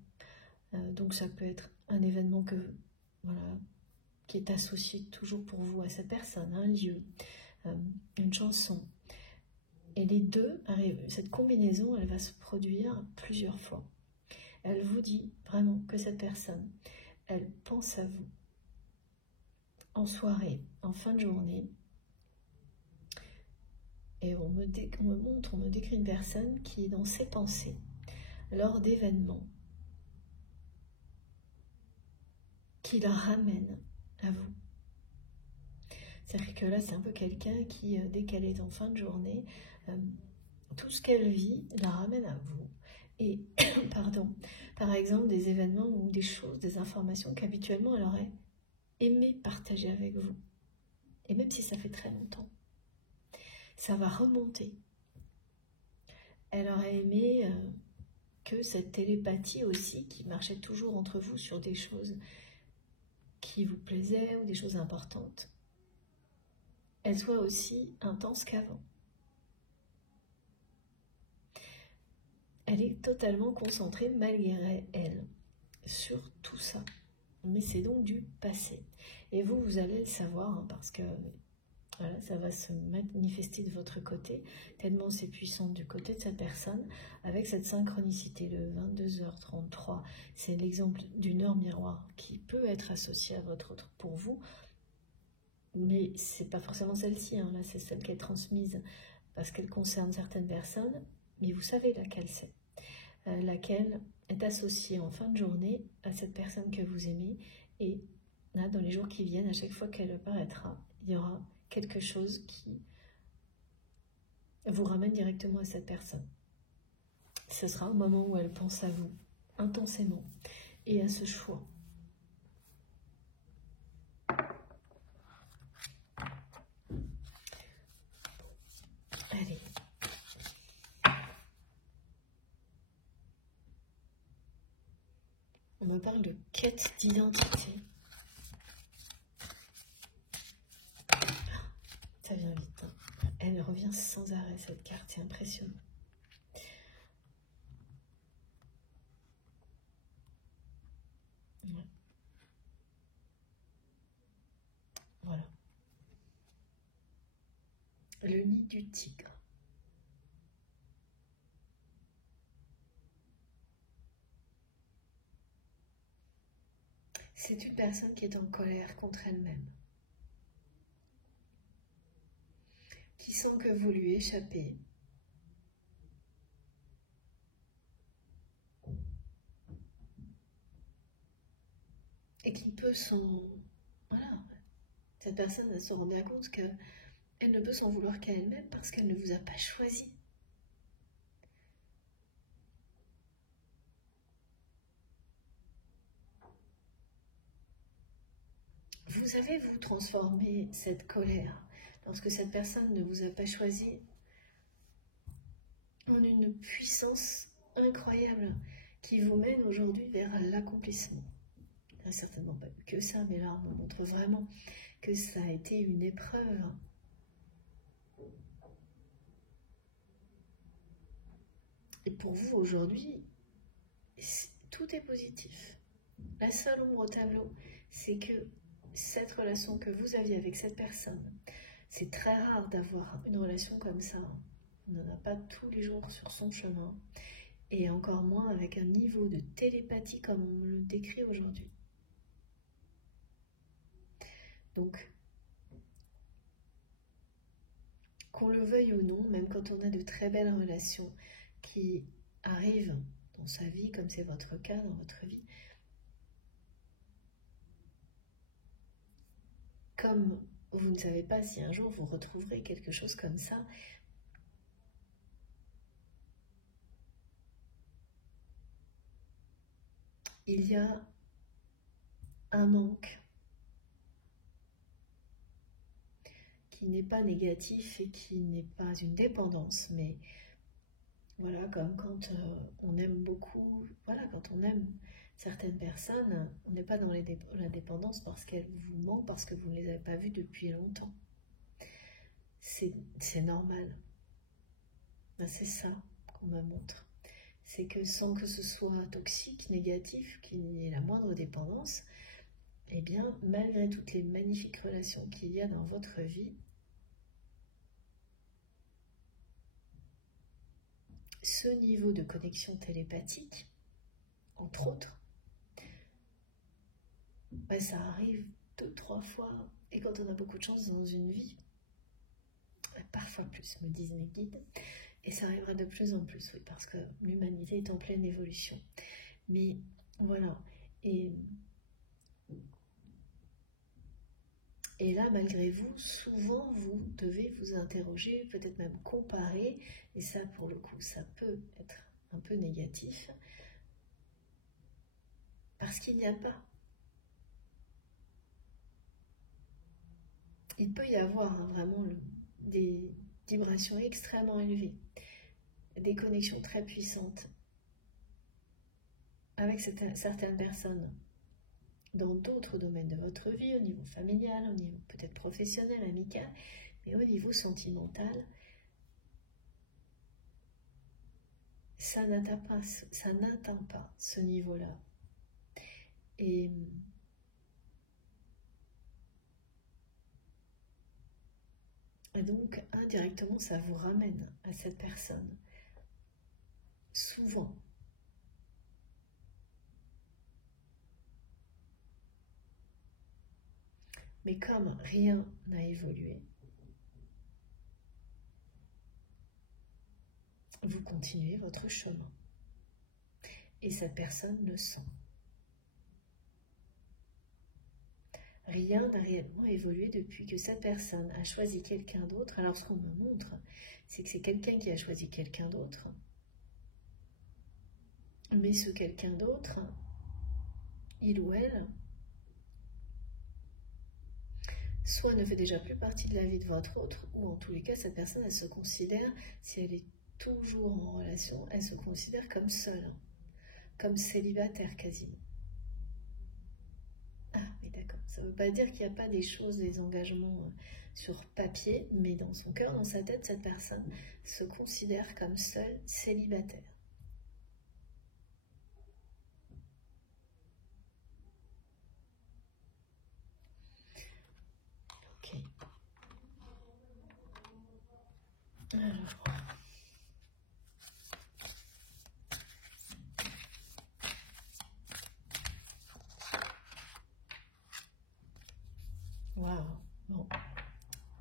Donc ça peut être un événement voilà, qui est associé toujours pour vous à cette personne, un lieu, une chanson. Et les deux, cette combinaison, elle va se produire plusieurs fois. Elle vous dit vraiment que cette personne, elle pense à vous en soirée, en fin de journée. Et on me décrit une personne qui est dans ses pensées lors d'événements qui la ramènent à vous. C'est-à-dire que là, c'est un peu quelqu'un qui, dès qu'elle est en fin de journée, tout ce qu'elle vit la ramène à vous. Et, pardon, par exemple, des événements ou des choses, des informations qu'habituellement elle aurait aimé partager avec vous. Et même si ça fait très longtemps, ça va remonter. Elle aurait aimé que cette télépathie aussi, qui marchait toujours entre vous sur des choses qui vous plaisaient ou des choses importantes, elle soit aussi intense qu'avant. Elle est totalement concentrée, malgré elle, sur tout ça. Mais c'est donc du passé. Et vous allez le savoir, hein, parce que voilà, ça va se manifester de votre côté, tellement c'est puissant du côté de cette personne, avec cette synchronicité. Le 22h33, c'est l'exemple d'une heure miroir qui peut être associée à votre autre pour vous, mais c'est pas forcément celle-ci, hein, là c'est celle qui est transmise, parce qu'elle concerne certaines personnes, mais vous savez laquelle c'est. Laquelle est associée en fin de journée à cette personne que vous aimez, et là, dans les jours qui viennent, à chaque fois qu'elle apparaîtra, il y aura quelque chose qui vous ramène directement à cette personne. Ce sera au moment où elle pense à vous intensément et à ce choix. Allez. On me parle de quête d'identité. Ça vient vite. Hein. Elle revient sans arrêt, cette carte. C'est impressionnant. Ouais. Le nid du tigre. C'est une personne qui est en colère contre elle-même, qui sent que vous lui échappez, et qui peut s'en... Voilà, cette personne elle se rend bien compte qu'elle ne peut s'en vouloir qu'à elle-même parce qu'elle ne vous a pas choisi. Vous avez, vous, transformé cette colère, lorsque cette personne ne vous a pas choisi, en une puissance incroyable qui vous mène aujourd'hui vers l'accomplissement. Il n'y a certainement pas eu que ça, mais là, on montre vraiment que ça a été une épreuve. Et pour vous, aujourd'hui, tout est positif. La seule ombre au tableau, c'est que cette relation que vous aviez avec cette personne, c'est très rare d'avoir une relation comme ça. On n'en a pas tous les jours sur son chemin, et encore moins avec un niveau de télépathie comme on le décrit aujourd'hui. Donc, qu'on le veuille ou non, même quand on a de très belles relations qui arrivent dans sa vie, comme c'est votre cas dans votre vie, comme vous ne savez pas si un jour vous retrouverez quelque chose comme ça, il y a un manque qui n'est pas négatif et qui n'est pas une dépendance, mais voilà, comme quand on aime beaucoup, voilà, quand on aime certaines personnes, on n'est pas dans la dépendance parce qu'elles vous manquent, parce que vous ne les avez pas vues depuis longtemps. C'est normal. Ben, c'est ça qu'on me montre. C'est que sans que ce soit toxique, négatif, qu'il n'y ait la moindre dépendance, eh bien, malgré toutes les magnifiques relations qu'il y a dans votre vie, ce niveau de connexion télépathique, entre autres, ben, ça arrive 2-3 fois, et quand on a beaucoup de chance dans une vie, ben, parfois plus, me disent mes guides, et ça arrivera de plus en plus, oui, parce que l'humanité est en pleine évolution. Mais voilà, et là, malgré vous, souvent, vous devez vous interroger, peut-être même comparer, et ça, pour le coup, ça peut être un peu négatif, parce qu'il n'y a pas. Il peut y avoir vraiment des vibrations extrêmement élevées, des connexions très puissantes avec certaines personnes dans d'autres domaines de votre vie, au niveau familial, au niveau peut-être professionnel, amical, mais au niveau sentimental, ça n'atteint pas ce niveau-là. Et donc, indirectement, ça vous ramène à cette personne. Souvent. Mais comme rien n'a évolué, vous continuez votre chemin. Et cette personne le sent. Rien n'a réellement évolué depuis que cette personne a choisi quelqu'un d'autre. Alors ce qu'on me montre, c'est que c'est quelqu'un qui a choisi quelqu'un d'autre. Mais ce quelqu'un d'autre, il ou elle, soit ne fait déjà plus partie de la vie de votre autre, ou en tous les cas, cette personne, elle se considère, si elle est toujours en relation, elle se considère comme seule, comme célibataire quasiment. Ah oui, d'accord. Ça ne veut pas dire qu'il n'y a pas des choses, des engagements sur papier, mais dans son cœur, dans sa tête, cette personne se considère comme seule, célibataire. Ok. Alors, waouh, bon,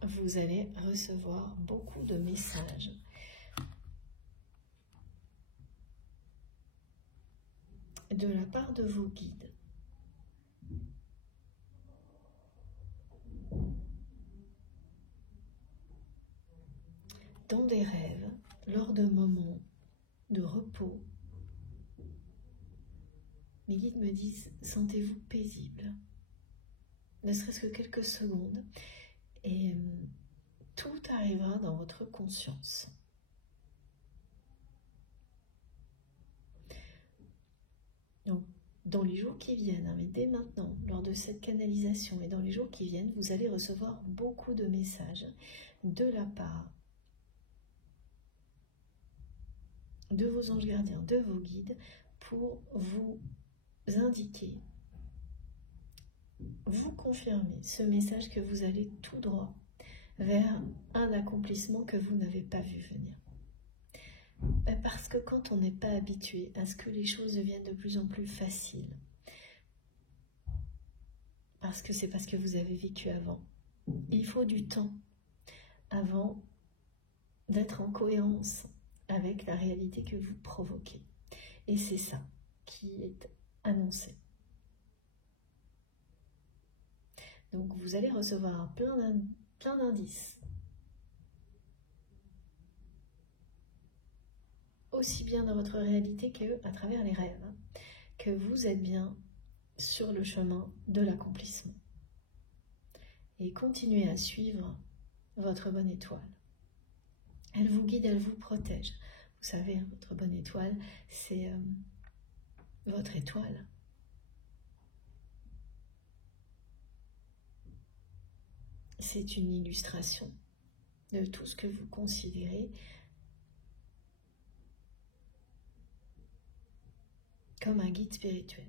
vous allez recevoir beaucoup de messages. De la part de vos guides. Dans des rêves, lors de moments de repos, mes guides me disent, sentez-vous paisible, ne serait-ce que quelques secondes, et tout arrivera dans votre conscience. Donc, dans les jours qui viennent, hein, mais dès maintenant, lors de cette canalisation et dans les jours qui viennent, vous allez recevoir beaucoup de messages de la part de vos anges gardiens, de vos guides, pour vous indiquer, vous confirmer ce message que vous allez tout droit vers un accomplissement que vous n'avez pas vu venir. Parce que quand on n'est pas habitué à ce que les choses deviennent de plus en plus faciles, parce que vous avez vécu avant, il faut du temps avant d'être en cohérence avec la réalité que vous provoquez. Et c'est ça qui est annoncé. Donc vous allez recevoir plein d'indices, aussi bien dans votre réalité qu'à travers les rêves, que vous êtes bien sur le chemin de l'accomplissement. Et continuez à suivre votre bonne étoile. Elle vous guide, elle vous protège. Vous savez, hein, votre bonne étoile, c'est votre étoile. C'est une illustration de tout ce que vous considérez comme un guide spirituel.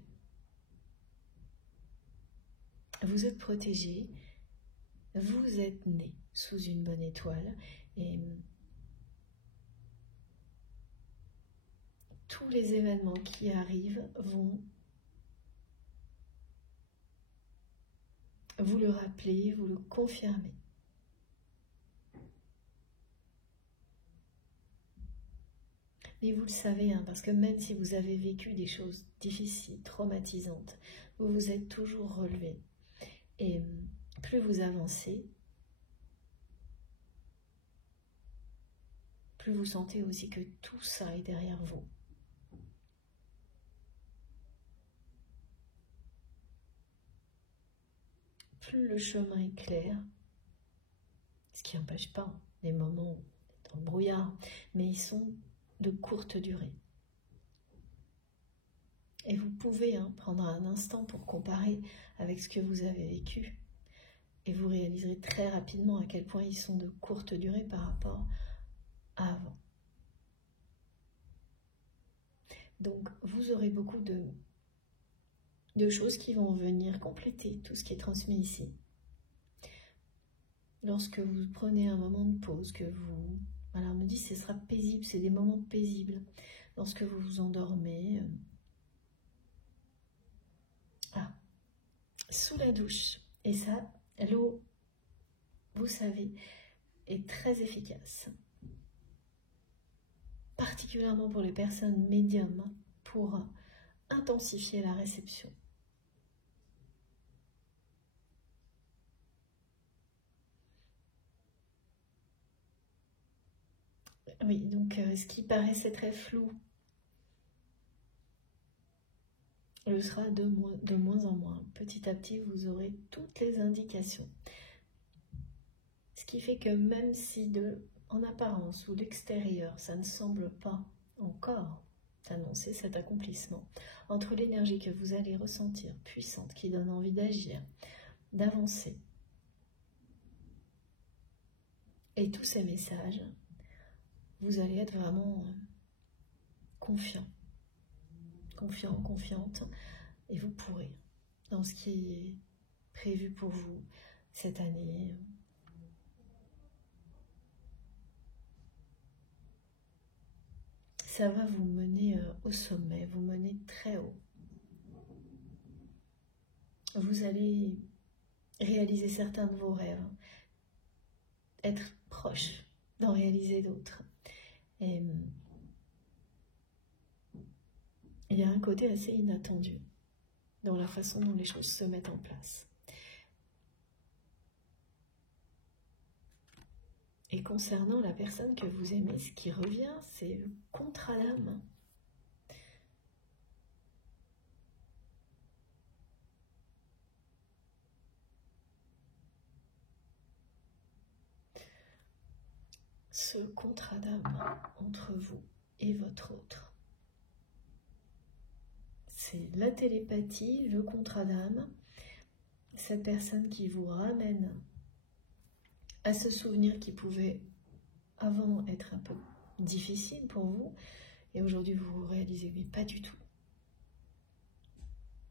Vous êtes protégé, vous êtes né sous une bonne étoile et tous les événements qui arrivent vont vous le rappeler, vous le confirmer. Mais vous le savez, hein, parce que même si vous avez vécu des choses difficiles, traumatisantes, vous vous êtes toujours relevé. Et plus vous avancez, plus vous sentez aussi que tout ça est derrière vous. Plus le chemin est clair, ce qui n'empêche pas les moments dans le brouillard, mais ils sont de courte durée. Et vous pouvez prendre un instant pour comparer avec ce que vous avez vécu, et vous réaliserez très rapidement à quel point ils sont de courte durée par rapport à avant. Donc vous aurez beaucoup de choses qui vont venir compléter tout ce qui est transmis ici. Lorsque vous prenez un moment de pause, que vous... Alors on me dit ce sera paisible, c'est des moments paisibles. Lorsque vous vous endormez, sous la douche. Et ça, l'eau, vous savez, est très efficace. Particulièrement pour les personnes médiums, pour intensifier la réception. Oui, donc ce qui paraissait très flou le sera de moins en moins. Petit à petit, vous aurez toutes les indications. Ce qui fait que même si en apparence ou l'extérieur, ça ne semble pas encore annoncer cet accomplissement, entre l'énergie que vous allez ressentir, puissante, qui donne envie d'agir, d'avancer, et tous ces messages, vous allez être vraiment confiant, confiante, et vous pourrez, dans ce qui est prévu pour vous cette année, ça va vous mener au sommet, vous mener très haut. Vous allez réaliser certains de vos rêves, être proche d'en réaliser d'autres. Et il y a un côté assez inattendu dans la façon dont les choses se mettent en place. Et concernant la personne que vous aimez, ce qui revient, c'est le contrat d'âme. Ce contrat d'âme entre vous et votre autre. C'est la télépathie, le contrat d'âme, cette personne qui vous ramène à ce souvenir qui pouvait avant être un peu difficile pour vous, et aujourd'hui vous vous réalisez, mais pas du tout.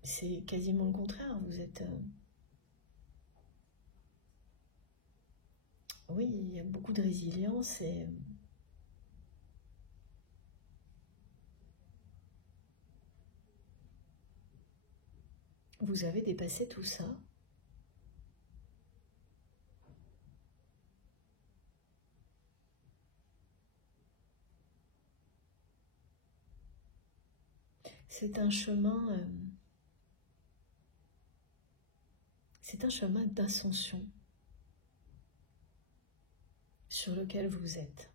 C'est quasiment le contraire, vous êtes... Oui, il y a beaucoup de résilience et... Vous avez dépassé tout ça. C'est un chemin d'ascension sur lequel vous êtes.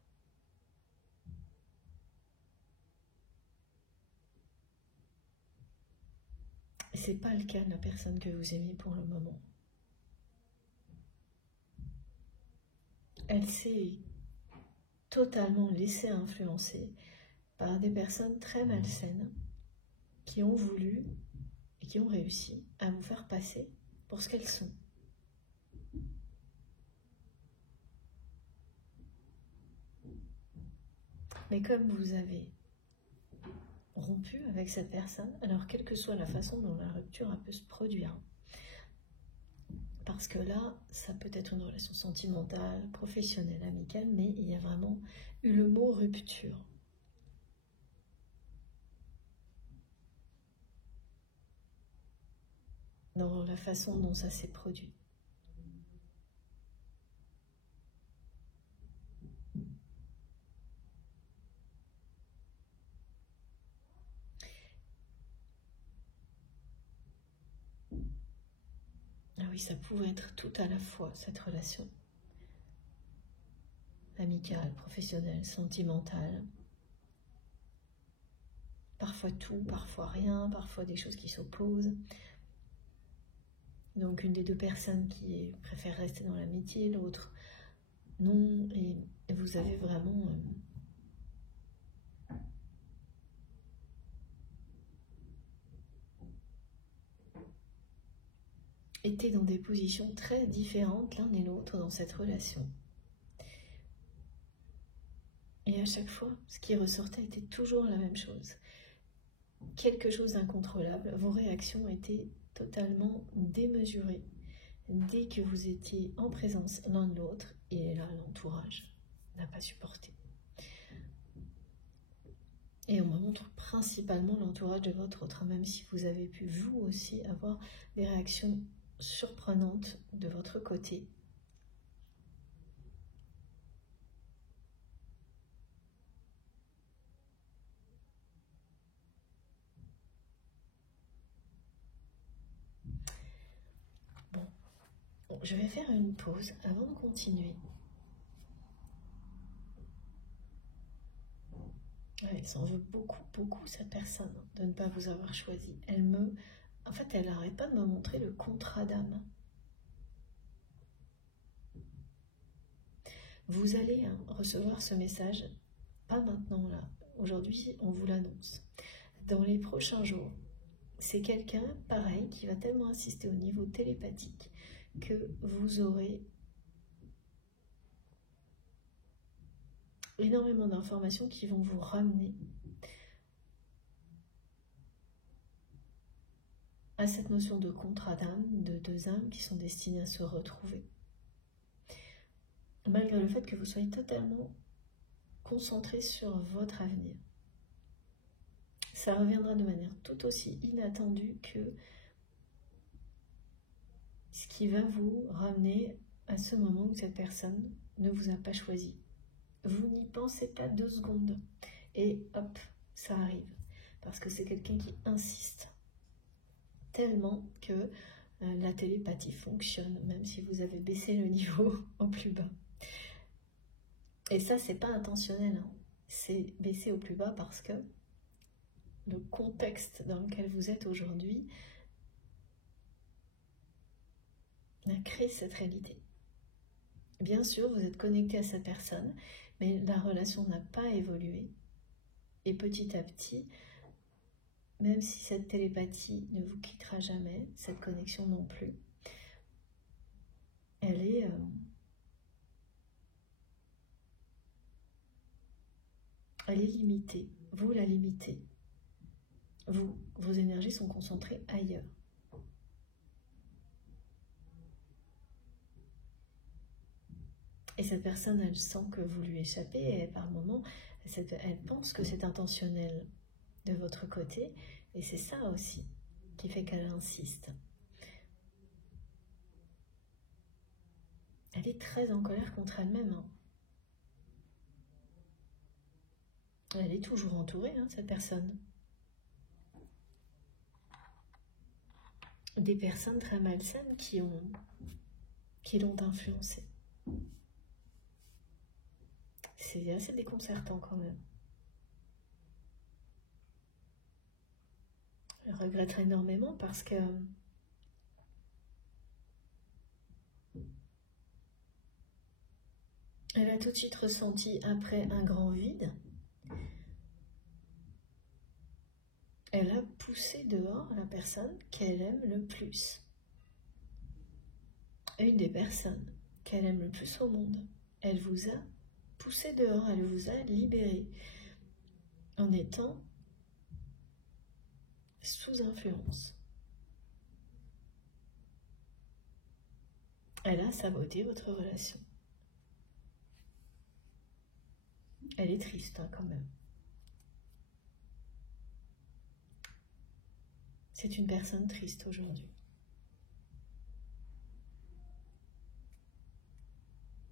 Et ce n'est pas le cas de la personne que vous aimez pour le moment. Elle s'est totalement laissée influencer par des personnes très malsaines qui ont voulu et qui ont réussi à vous faire passer pour ce qu'elles sont. Mais comme vous avez rompu avec cette personne, alors quelle que soit la façon dont la rupture peut se produire, parce que là, ça peut être une relation sentimentale, professionnelle, amicale, mais il y a vraiment eu le mot rupture. Dans la façon dont ça s'est produit. Ah oui, ça pouvait être tout à la fois, cette relation. Amicale, professionnelle, sentimentale. Parfois tout, parfois rien, parfois des choses qui s'opposent. Donc une des deux personnes qui préfère rester dans l'amitié, l'autre non, et vous avez vraiment été dans des positions très différentes l'un et l'autre dans cette relation. Et à chaque fois, ce qui ressortait était toujours la même chose. Quelque chose d'incontrôlable, vos réactions étaient totalement démesurées dès que vous étiez en présence l'un de l'autre, et là, l'entourage n'a pas supporté. Et on me montre principalement l'entourage de votre autre, même si vous avez pu, vous aussi, avoir des réactions surprenantes de votre côté. Bon, je vais faire une pause avant de continuer. Ouais, elle s'en veut beaucoup, beaucoup, cette personne, de ne pas vous avoir choisi. En fait, elle n'arrête pas de me montrer le contrat d'âme. Vous allez recevoir ce message, pas maintenant là, aujourd'hui on vous l'annonce. Dans les prochains jours, c'est quelqu'un, pareil, qui va tellement insister au niveau télépathique que vous aurez énormément d'informations qui vont vous ramener à cette notion de contrat d'âme, de deux âmes qui sont destinées à se retrouver. Malgré le fait que vous soyez totalement concentré sur votre avenir. ça reviendra de manière tout aussi inattendue que ce qui va vous ramener à ce moment où cette personne ne vous a pas choisi. Vous n'y pensez pas 2 secondes et hop, ça arrive. Parce que c'est quelqu'un qui insiste tellement que la télépathie fonctionne, même si vous avez baissé le niveau au plus bas. Et ça, c'est pas intentionnel, hein. C'est baissé au plus bas parce que le contexte dans lequel vous êtes aujourd'hui a créé cette réalité. Bien sûr, vous êtes connecté à cette personne, mais la relation n'a pas évolué. Et petit à petit, même si cette télépathie ne vous quittera jamais, cette connexion non plus, elle est limitée. Vous la limitez. Vos énergies sont concentrées ailleurs. Et cette personne, elle sent que vous lui échappez et par moments, elle pense que c'est intentionnel de votre côté. Et c'est ça aussi qui fait qu'elle insiste. Elle est très en colère contre elle-même, hein. Elle est toujours entourée, hein, cette personne. Des personnes très malsaines qui l'ont influencée. C'est assez déconcertant quand même. Je regrette énormément parce que elle a tout de suite ressenti après un grand vide. Elle a poussé dehors la personne qu'elle aime le plus. Une des personnes qu'elle aime le plus au monde. Elle vous a poussé dehors, elle vous a libéré en étant sous influence. Elle a saboté votre relation. Elle est triste, hein, quand même. C'est une personne triste aujourd'hui.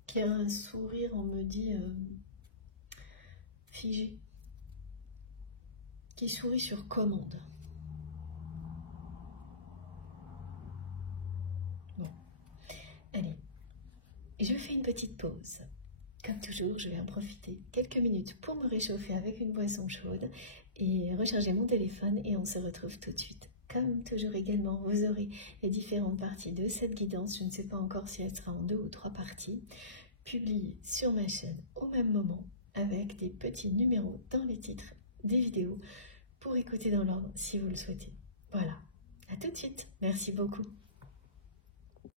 Qui a un sourire, on me dit, figé. Qui sourit sur commande. Bon. Allez. Je fais une petite pause. Comme toujours, je vais en profiter quelques minutes pour me réchauffer avec une boisson chaude et recharger mon téléphone et on se retrouve tout de suite. Comme toujours également, vous aurez les différentes parties de cette guidance. Je ne sais pas encore si elle sera en 2 ou 3 parties, publiées sur ma chaîne au même moment avec des petits numéros dans les titres des vidéos pour écouter dans l'ordre si vous le souhaitez. Voilà, à tout de suite. Merci beaucoup.